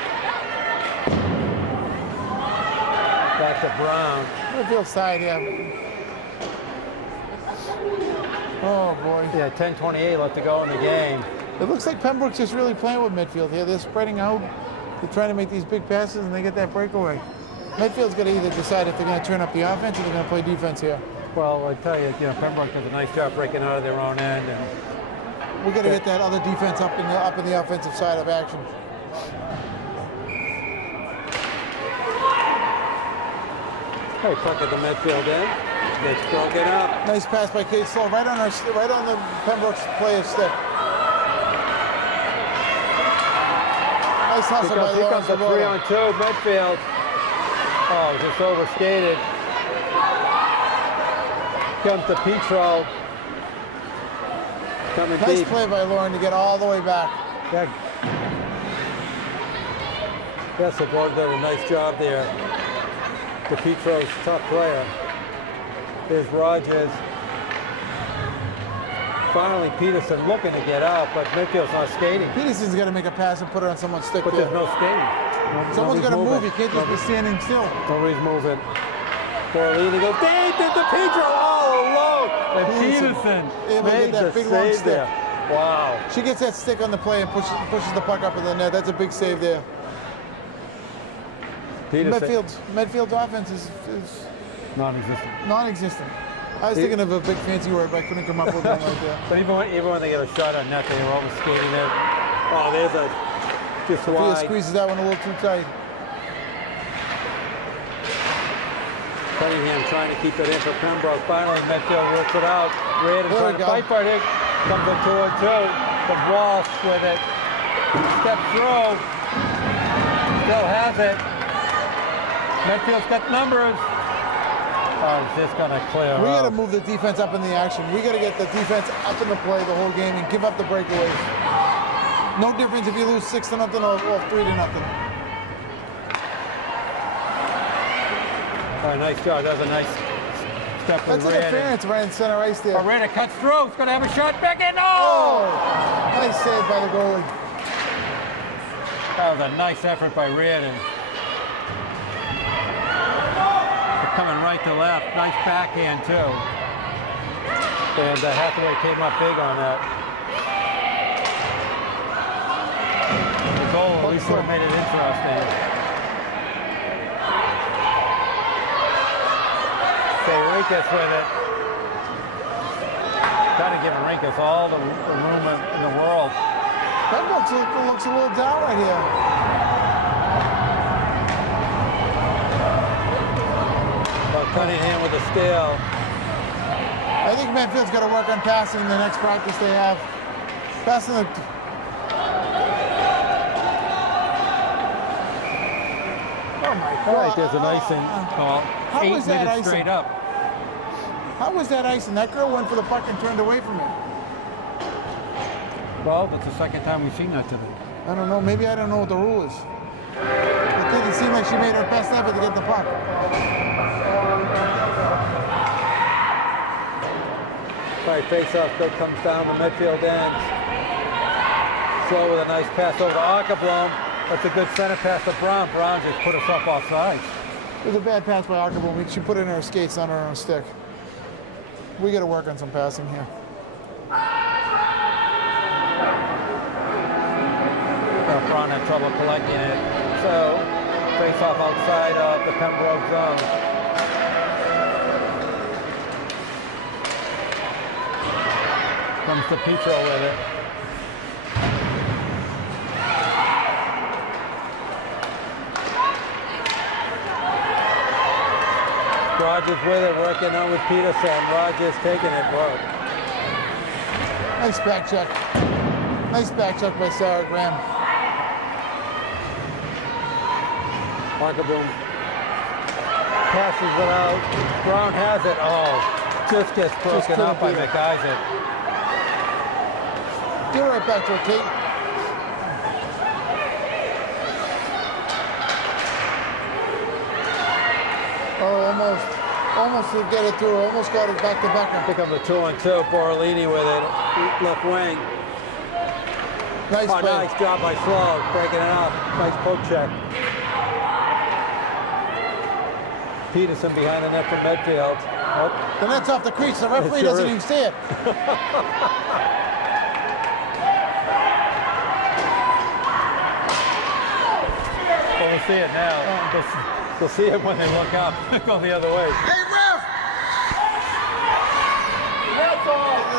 Back to Brown. Midfield side, yeah. Oh, boy. Yeah, 10:28 left to go in the game. It looks like Pembroke's just really playing with midfield here. They're spreading out. They're trying to make these big passes, and they get that breakaway. Midfield's going to either decide if they're going to turn up the offense or they're going to play defense here. Well, I tell you, Pembroke does a nice job breaking out of their own end. And We got to get that other defense up in the offensive side of action. hey, puck at the midfield end. Gets broken up. Nice pass by Kate Slow, right on the Pembroke's player's stick. Nice hustle by Here Lawrence comes the Svoboda. 3-on-2 midfield. Oh, just overskated. Comes to Petro. Coming Nice deep. play by Lauren to get all the way back. Yeah. Yes, the board did a nice job there. The Petro's top player. There's Rogers. Finally, Peterson looking to get out, but Medfield's not skating. Peterson's got to make a pass and put it on someone's stick But there. there's no skating. Someone's got to move. You Nobody's can't just be standing still. Nobody's moving. Borlini goes deep into Petro all alone. And Peterson able to made get that the big long save stick. there. Wow. She gets that stick on the play and pushes the puck up in the net. That's a big save there. Peterson. Medfield's offense is Non-existent. non-existent. I was thinking of a big fancy word, but I couldn't come up with one right there. But even when they get a shot on net, they were almost skating it. Oh, there's a just Sophia wide. squeezes that one a little too tight. Cunningham trying to keep it in for Pembroke. Finally, Medfield works it out. Reardon There trying we to go. fight for it. Comes a 2-on-2. The Walsh with it. Step through. Still has it. Medfield's got numbers. Oh, it's just going to clear We got to up. move the defense up in the action. We got to get the defense up in the play the whole game and give up the breakaways. No difference if you lose 6-0 or 3-0. Oh, nice job. That was a nice step That's with an Reardon. interference right in center ice there. Reardon cuts through. He's going to have a shot back in. Oh! Oh! Nice save by the goalie. That was a nice effort by Reardon. coming right to left. Nice backhand, too. And Hathaway came up big on that. The goal at least would have made it interesting. Enriquez with it. Got to give Enriquez all the room in the world. Pembroke looks a little down right here. Cunningham with a steal. I think Medfield's got to work on passing the next practice they have. Passing the... Oh my God. All right, there's an icing call. How 8 was that minutes icing? straight up. How was that icing? That girl went for the puck and turned away from it. Well, that's the second time we've seen that today. I don't know. Maybe I don't know what the rule is. It didn't seem like she made her best effort to get the puck. All right, face-off still comes down the midfield end. Slow with a nice pass over to Ackerblom. That's a good center pass to Brown. Brown just put us up offside. It was a bad pass by Ackerblom. She put it in her skates, not her own stick. We got to work on some passing here. Brown had trouble collecting it. So, face-off outside of the Pembroke zone. Comes to Petro with it. Rogers with it, working on with Peterson. Rogers taking it, work. Nice back check. Nice back check by Sarah Graham. Markaboom passes it out. Brown has it. Oh, just gets broken up by McIsaac. Get right back to her, Kate. Oh, almost to get it through. Almost got it back to Becker. Pick up the 2-on-2. Borrellini with it. Left wing. Nice play. Nice job by Slow. Breaking it up. Nice poke check. Peterson behind the net from Medfield. Oh. The net's off the crease. The referee doesn't even see it. Well, we'll see it now. They'll see it when they look up. Go the other way. Hey, ref!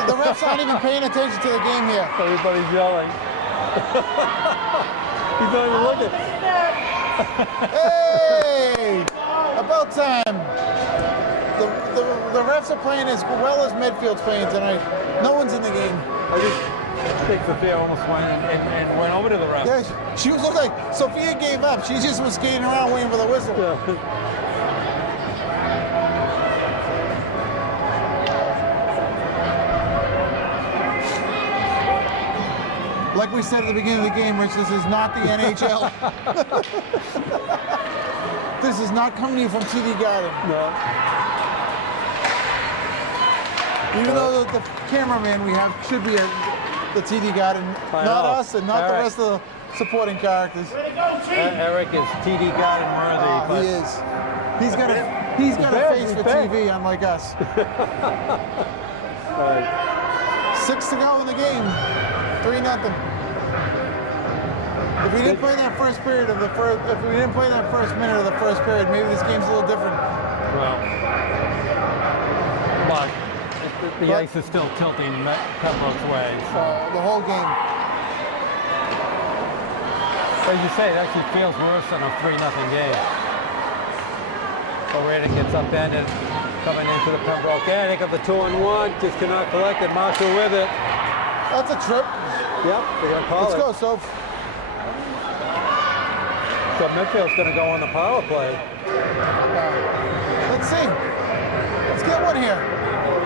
The ref's not even paying attention to the game here. Everybody's yelling. He's not even looking. Hey! About time. The refs are playing as well as Medfield's playing tonight. No one's in the game. I just think Sophia almost went and went over to the ref. Yeah, she was looked like Sophia gave up. She just was skating around waiting for the whistle. Yeah. Like we said at the beginning of the game, Rich, this is not the NHL. This is not coming to you from TD Garden. No. Even though the cameraman we have should be at the TD Garden, I not know. us and not the Eric. rest of the supporting characters. Eric is TD Garden worthy. He is. He's got a face for TV, unlike us. 6 to go in the game. 3-0. If we didn't play that first period of the first, if we didn't play that first minute of the first period, maybe this game's a little different. Well, but the ice is still tilting Pembroke's way. The whole game. As you say, it actually feels worse than a 3-0 game. O'Reilly gets upended, coming into the Pembroke end. They got the 2-on-1, just cannot collect it. Marshall with it. That's a trip. Yep, they're gonna call Let's it. go, Soph. So Medfield's gonna go on the power play. Let's see. Let's get one here.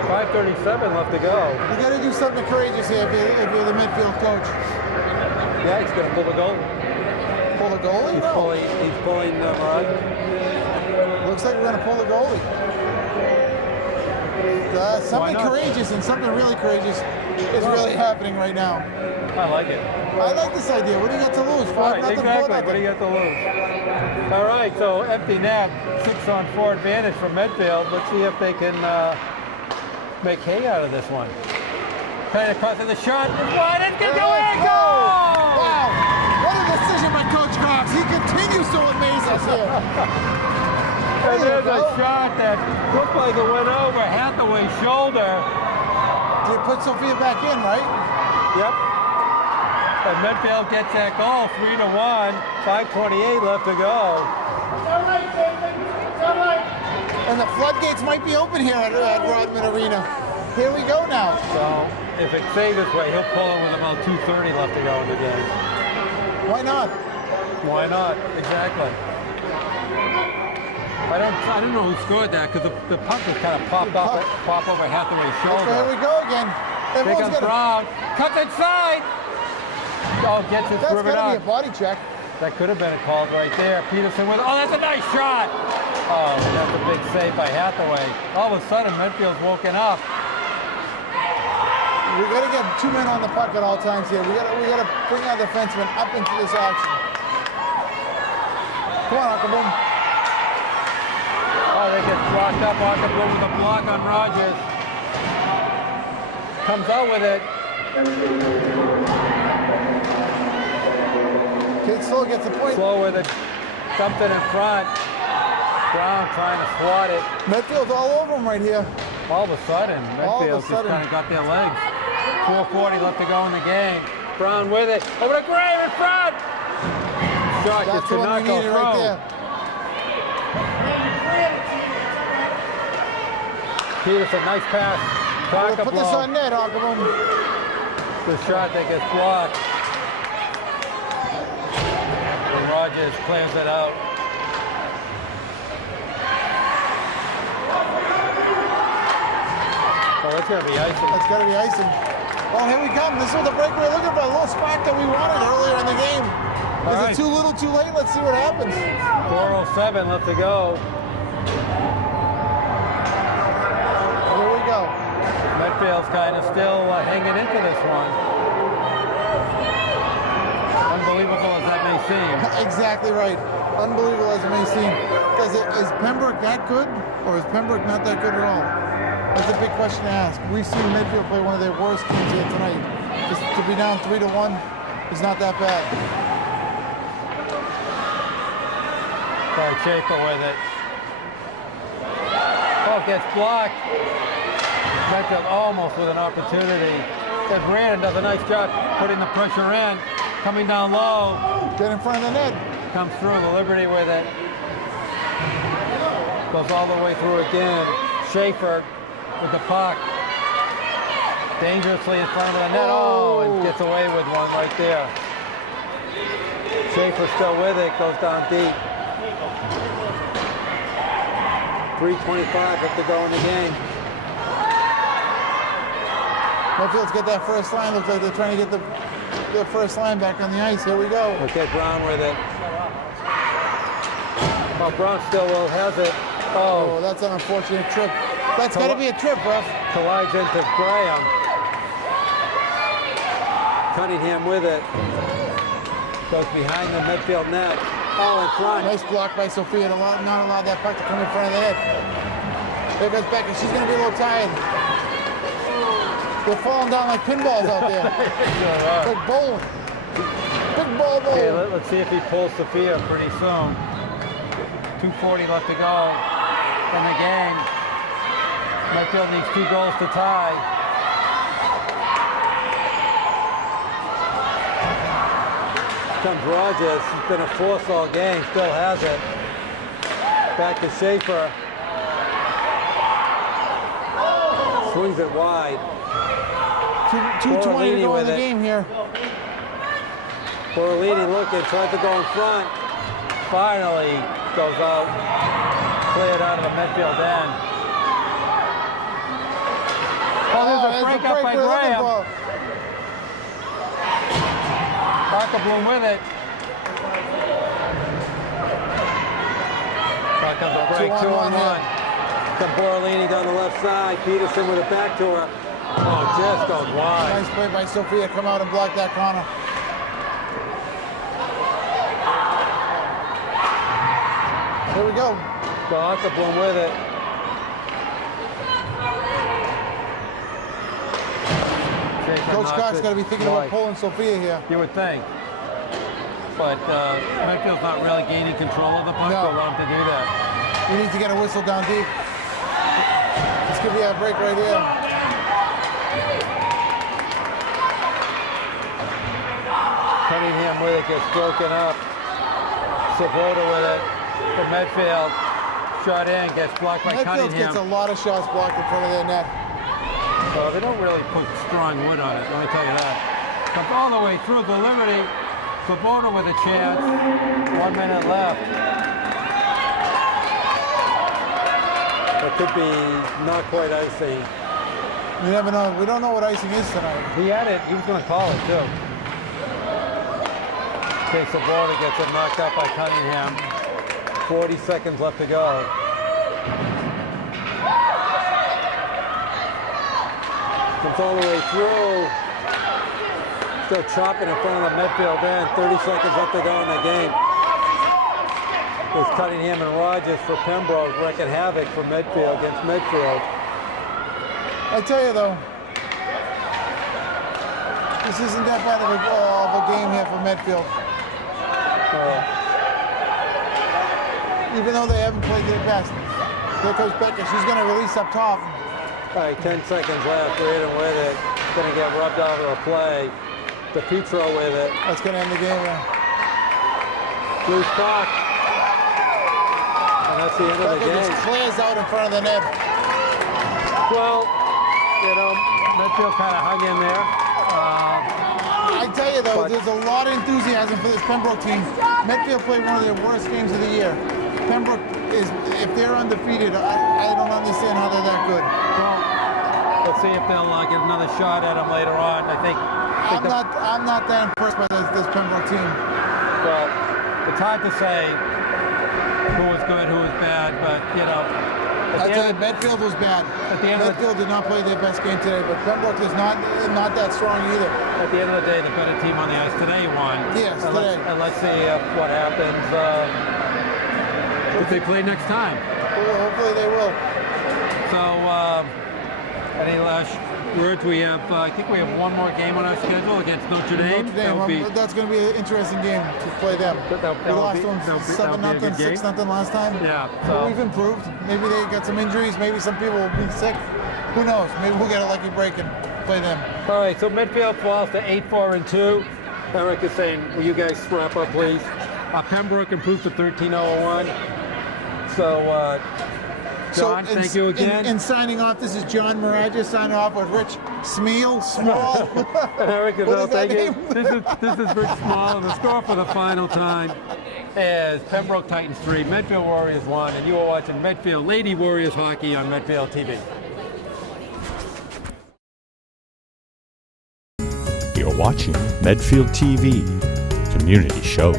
5:37 left to go. You got to do something courageous here if you're the midfield coach. Yeah, he's gonna pull the goal. Pull the goalie? He's No. pulling Murad. Looks like we're going to pull the goalie. Something not? courageous and something really courageous is really happening right now. I like it. I like this idea. What do you got to lose? 5-0, Right, 4-0. exactly. What do you got to lose? All right, so empty net, 6-on-4 advantage for Medfield. Let's see if they can make hay out of this one. Kind of crosses the shot. It's wide and gets away. Goal! Wow. What a decision by Coach Cox. He continues to amaze us here. And there's a shot that looked like it went over Hathaway's shoulder. You put Sophia back in, right? Yep. And Medfield gets that goal, 3-1, 5:28 left to go. And the floodgates might be open here at Rodman Arena. Here we go now. So if it stays this way, he'll pull it with about 2:30 left to go in the game. Why not? Why not? Exactly. I don't know who scored that because the puck was kind of pop over Hathaway's shoulder. Okay, here we go again. Here Everyone's comes Brown. Cuts inside. Oh, gets it, That's driven got to out. be a body check. That could have been a call right there. Peterson with, oh, that's a nice shot. Oh, that's a big save by Hathaway. All of a sudden, Medfield's woken up. We got to get 2 men on the puck at all times here. We got to bring our defensemen up into this action. Come on, Akaboom. Oh, they get blocked up. Ockenblue with a block on Rogers. Comes out with it. Kate Slow gets a point. Slow with it. Dumped it in front. Brown trying to swat it. Medfield's all over him right here. All of a sudden, All of a Medfield just sudden. kind of got their legs. 4:40 left to go in the game. Brown with it. Over to Graham in front. Shot That's just the could one not we go needed through. right there. Peterson, nice pass. We'll put this on net, Akaboom. The shot that gets blocked. And Rogers clears it out. Oh, it's going to be icing. That's got to be icing. Well, here we come. This is the break we were looking for. A little spark that we wanted earlier in the game. Is right. it too little, too late? Let's see what happens. 4:07 left to go. Here we go. Medfield's kind of still hanging into this one. Unbelievable as that may seem. Exactly right. Unbelievable as it may seem. Is Pembroke that good, or is Pembroke not that good at all? That's a big question to ask. We've seen Medfield play one of their worst teams here tonight. Just to be down 3-1 is not that bad. By Schaefer with it. Oh, gets blocked. Medfield almost with an opportunity. Then Brandon does a nice job putting the pressure in. Coming down low. Get in front of the net. Comes through the Liberty with it. Goes all the way through again. Schaefer with the puck. Dangerously in front of the net. Oh, and gets away with one right there. Schaefer still with it. Goes down deep. 3:25 left to go in the game. Medfield's got that first line. Looks like they're trying to get the first line back on the ice. Here we go. Okay, Brown with it. Oh, Brown still has it. Oh, that's an unfortunate trip. That's got to be a trip, ref. Collides into Graham. Cunningham with it. Goes behind the midfield net. Oh, in front. Nice block by Sophia to not allow that puck to come in front of the net. There goes Becky. She's going to be a little tired. They're falling down like pinballs out there. Like bowling. Big ball bowling. Okay, let's see if he pulls Sophia pretty soon. 2:40 left to go in the game. Medfield needs 2 goals to tie. Comes Rogers. He's been a force all game. Still has it. Back to Schaefer. Swings it wide. 2:20 to go in the game here. Borrellini looking, tries to go in front. Finally goes out. Cleared out of the midfield end. Oh, there's a break up by Graham. Ockenblue with it. Back comes a break, 2-on-1. Come Borrellini down the left side. Peterson with it back to her. Oh, just goes wide. Nice play by Sophia. Come out and block that corner. Here we go. Bloom with it. Coach Scott's got to be thinking about pulling Sophia here. You would think. But Medfield's not really gaining control of the puck. No. They'll want to do that. You need to get a whistle down deep. This could be a break right here. Cunningham with it, gets broken up. Sabota with it for Medfield. Shot in, gets blocked by Medfield Cunningham. gets a lot of shots blocked in front of their net. Well, they don't really put strong wood on it, let me tell you that. Comes all the way through the Liberty. Sabota with a chance. 1 minute left. That could be not quite icing. You never know. We don't know what icing is tonight. He had it. He was going to call it, too. Okay, Sabota gets it knocked out by Cunningham. 40 seconds left to go. Comes all the way through. Still chopping in front of the Medfield end. 30 seconds left to go in the game. There's Cunningham and Rogers for Pembroke, wrecking havoc for Medfield against Medfield. I tell you though, this isn't that bad of a game here for Medfield. Even though they haven't played their best. There goes Becca. She's going to release up top. All right, 10 seconds left. Reardon with it. Going to get rubbed out of a play. DePietro with it. That's going to end the game. Loose puck. And that's the end of the Becca game. just clears out in front of the net. Well, you know, Medfield kind of hung in there. I tell you though, there's a lot of enthusiasm for this Pembroke team. Medfield played one of their worst games of the year. Pembroke is, if they're undefeated, I don't understand how they're that good. Well, let's see if they'll get another shot at them later on. I think I'm not that impressed by this Pembroke team. Well, it's hard to say who was good, who was bad, but you know. I tell you, Medfield was bad. Medfield did not play their best game today, but Pembroke is not that strong either. At the end of the day, the better team on the ice today won. Yes, today. And let's see what happens if they play next time. Well, hopefully they will. So, any last words? We have, I think we have one more game on our schedule against Notre Dame. That's going to be an interesting game to play them. We lost them 7-0, 6-0 last time. Yeah. So we've improved. Maybe they got some injuries. Maybe some people will be sick. Who knows? Maybe we'll get a lucky break and play them. All right, so Medfield falls to 8-4-2. Eric is saying, will you guys wrap up, please? Pembroke improved to 13-0-1. So, John, thank you again. In signing off, this is John Maraja signing off with Rich Small. Eric is What is that thank you. name? This is Rich Small, and the score for the final time is Pembroke Titans 3, Medfield Warriors 1, and you are watching Medfield Lady Warriors Hockey on Medfield TV. You're watching Medfield TV, community show.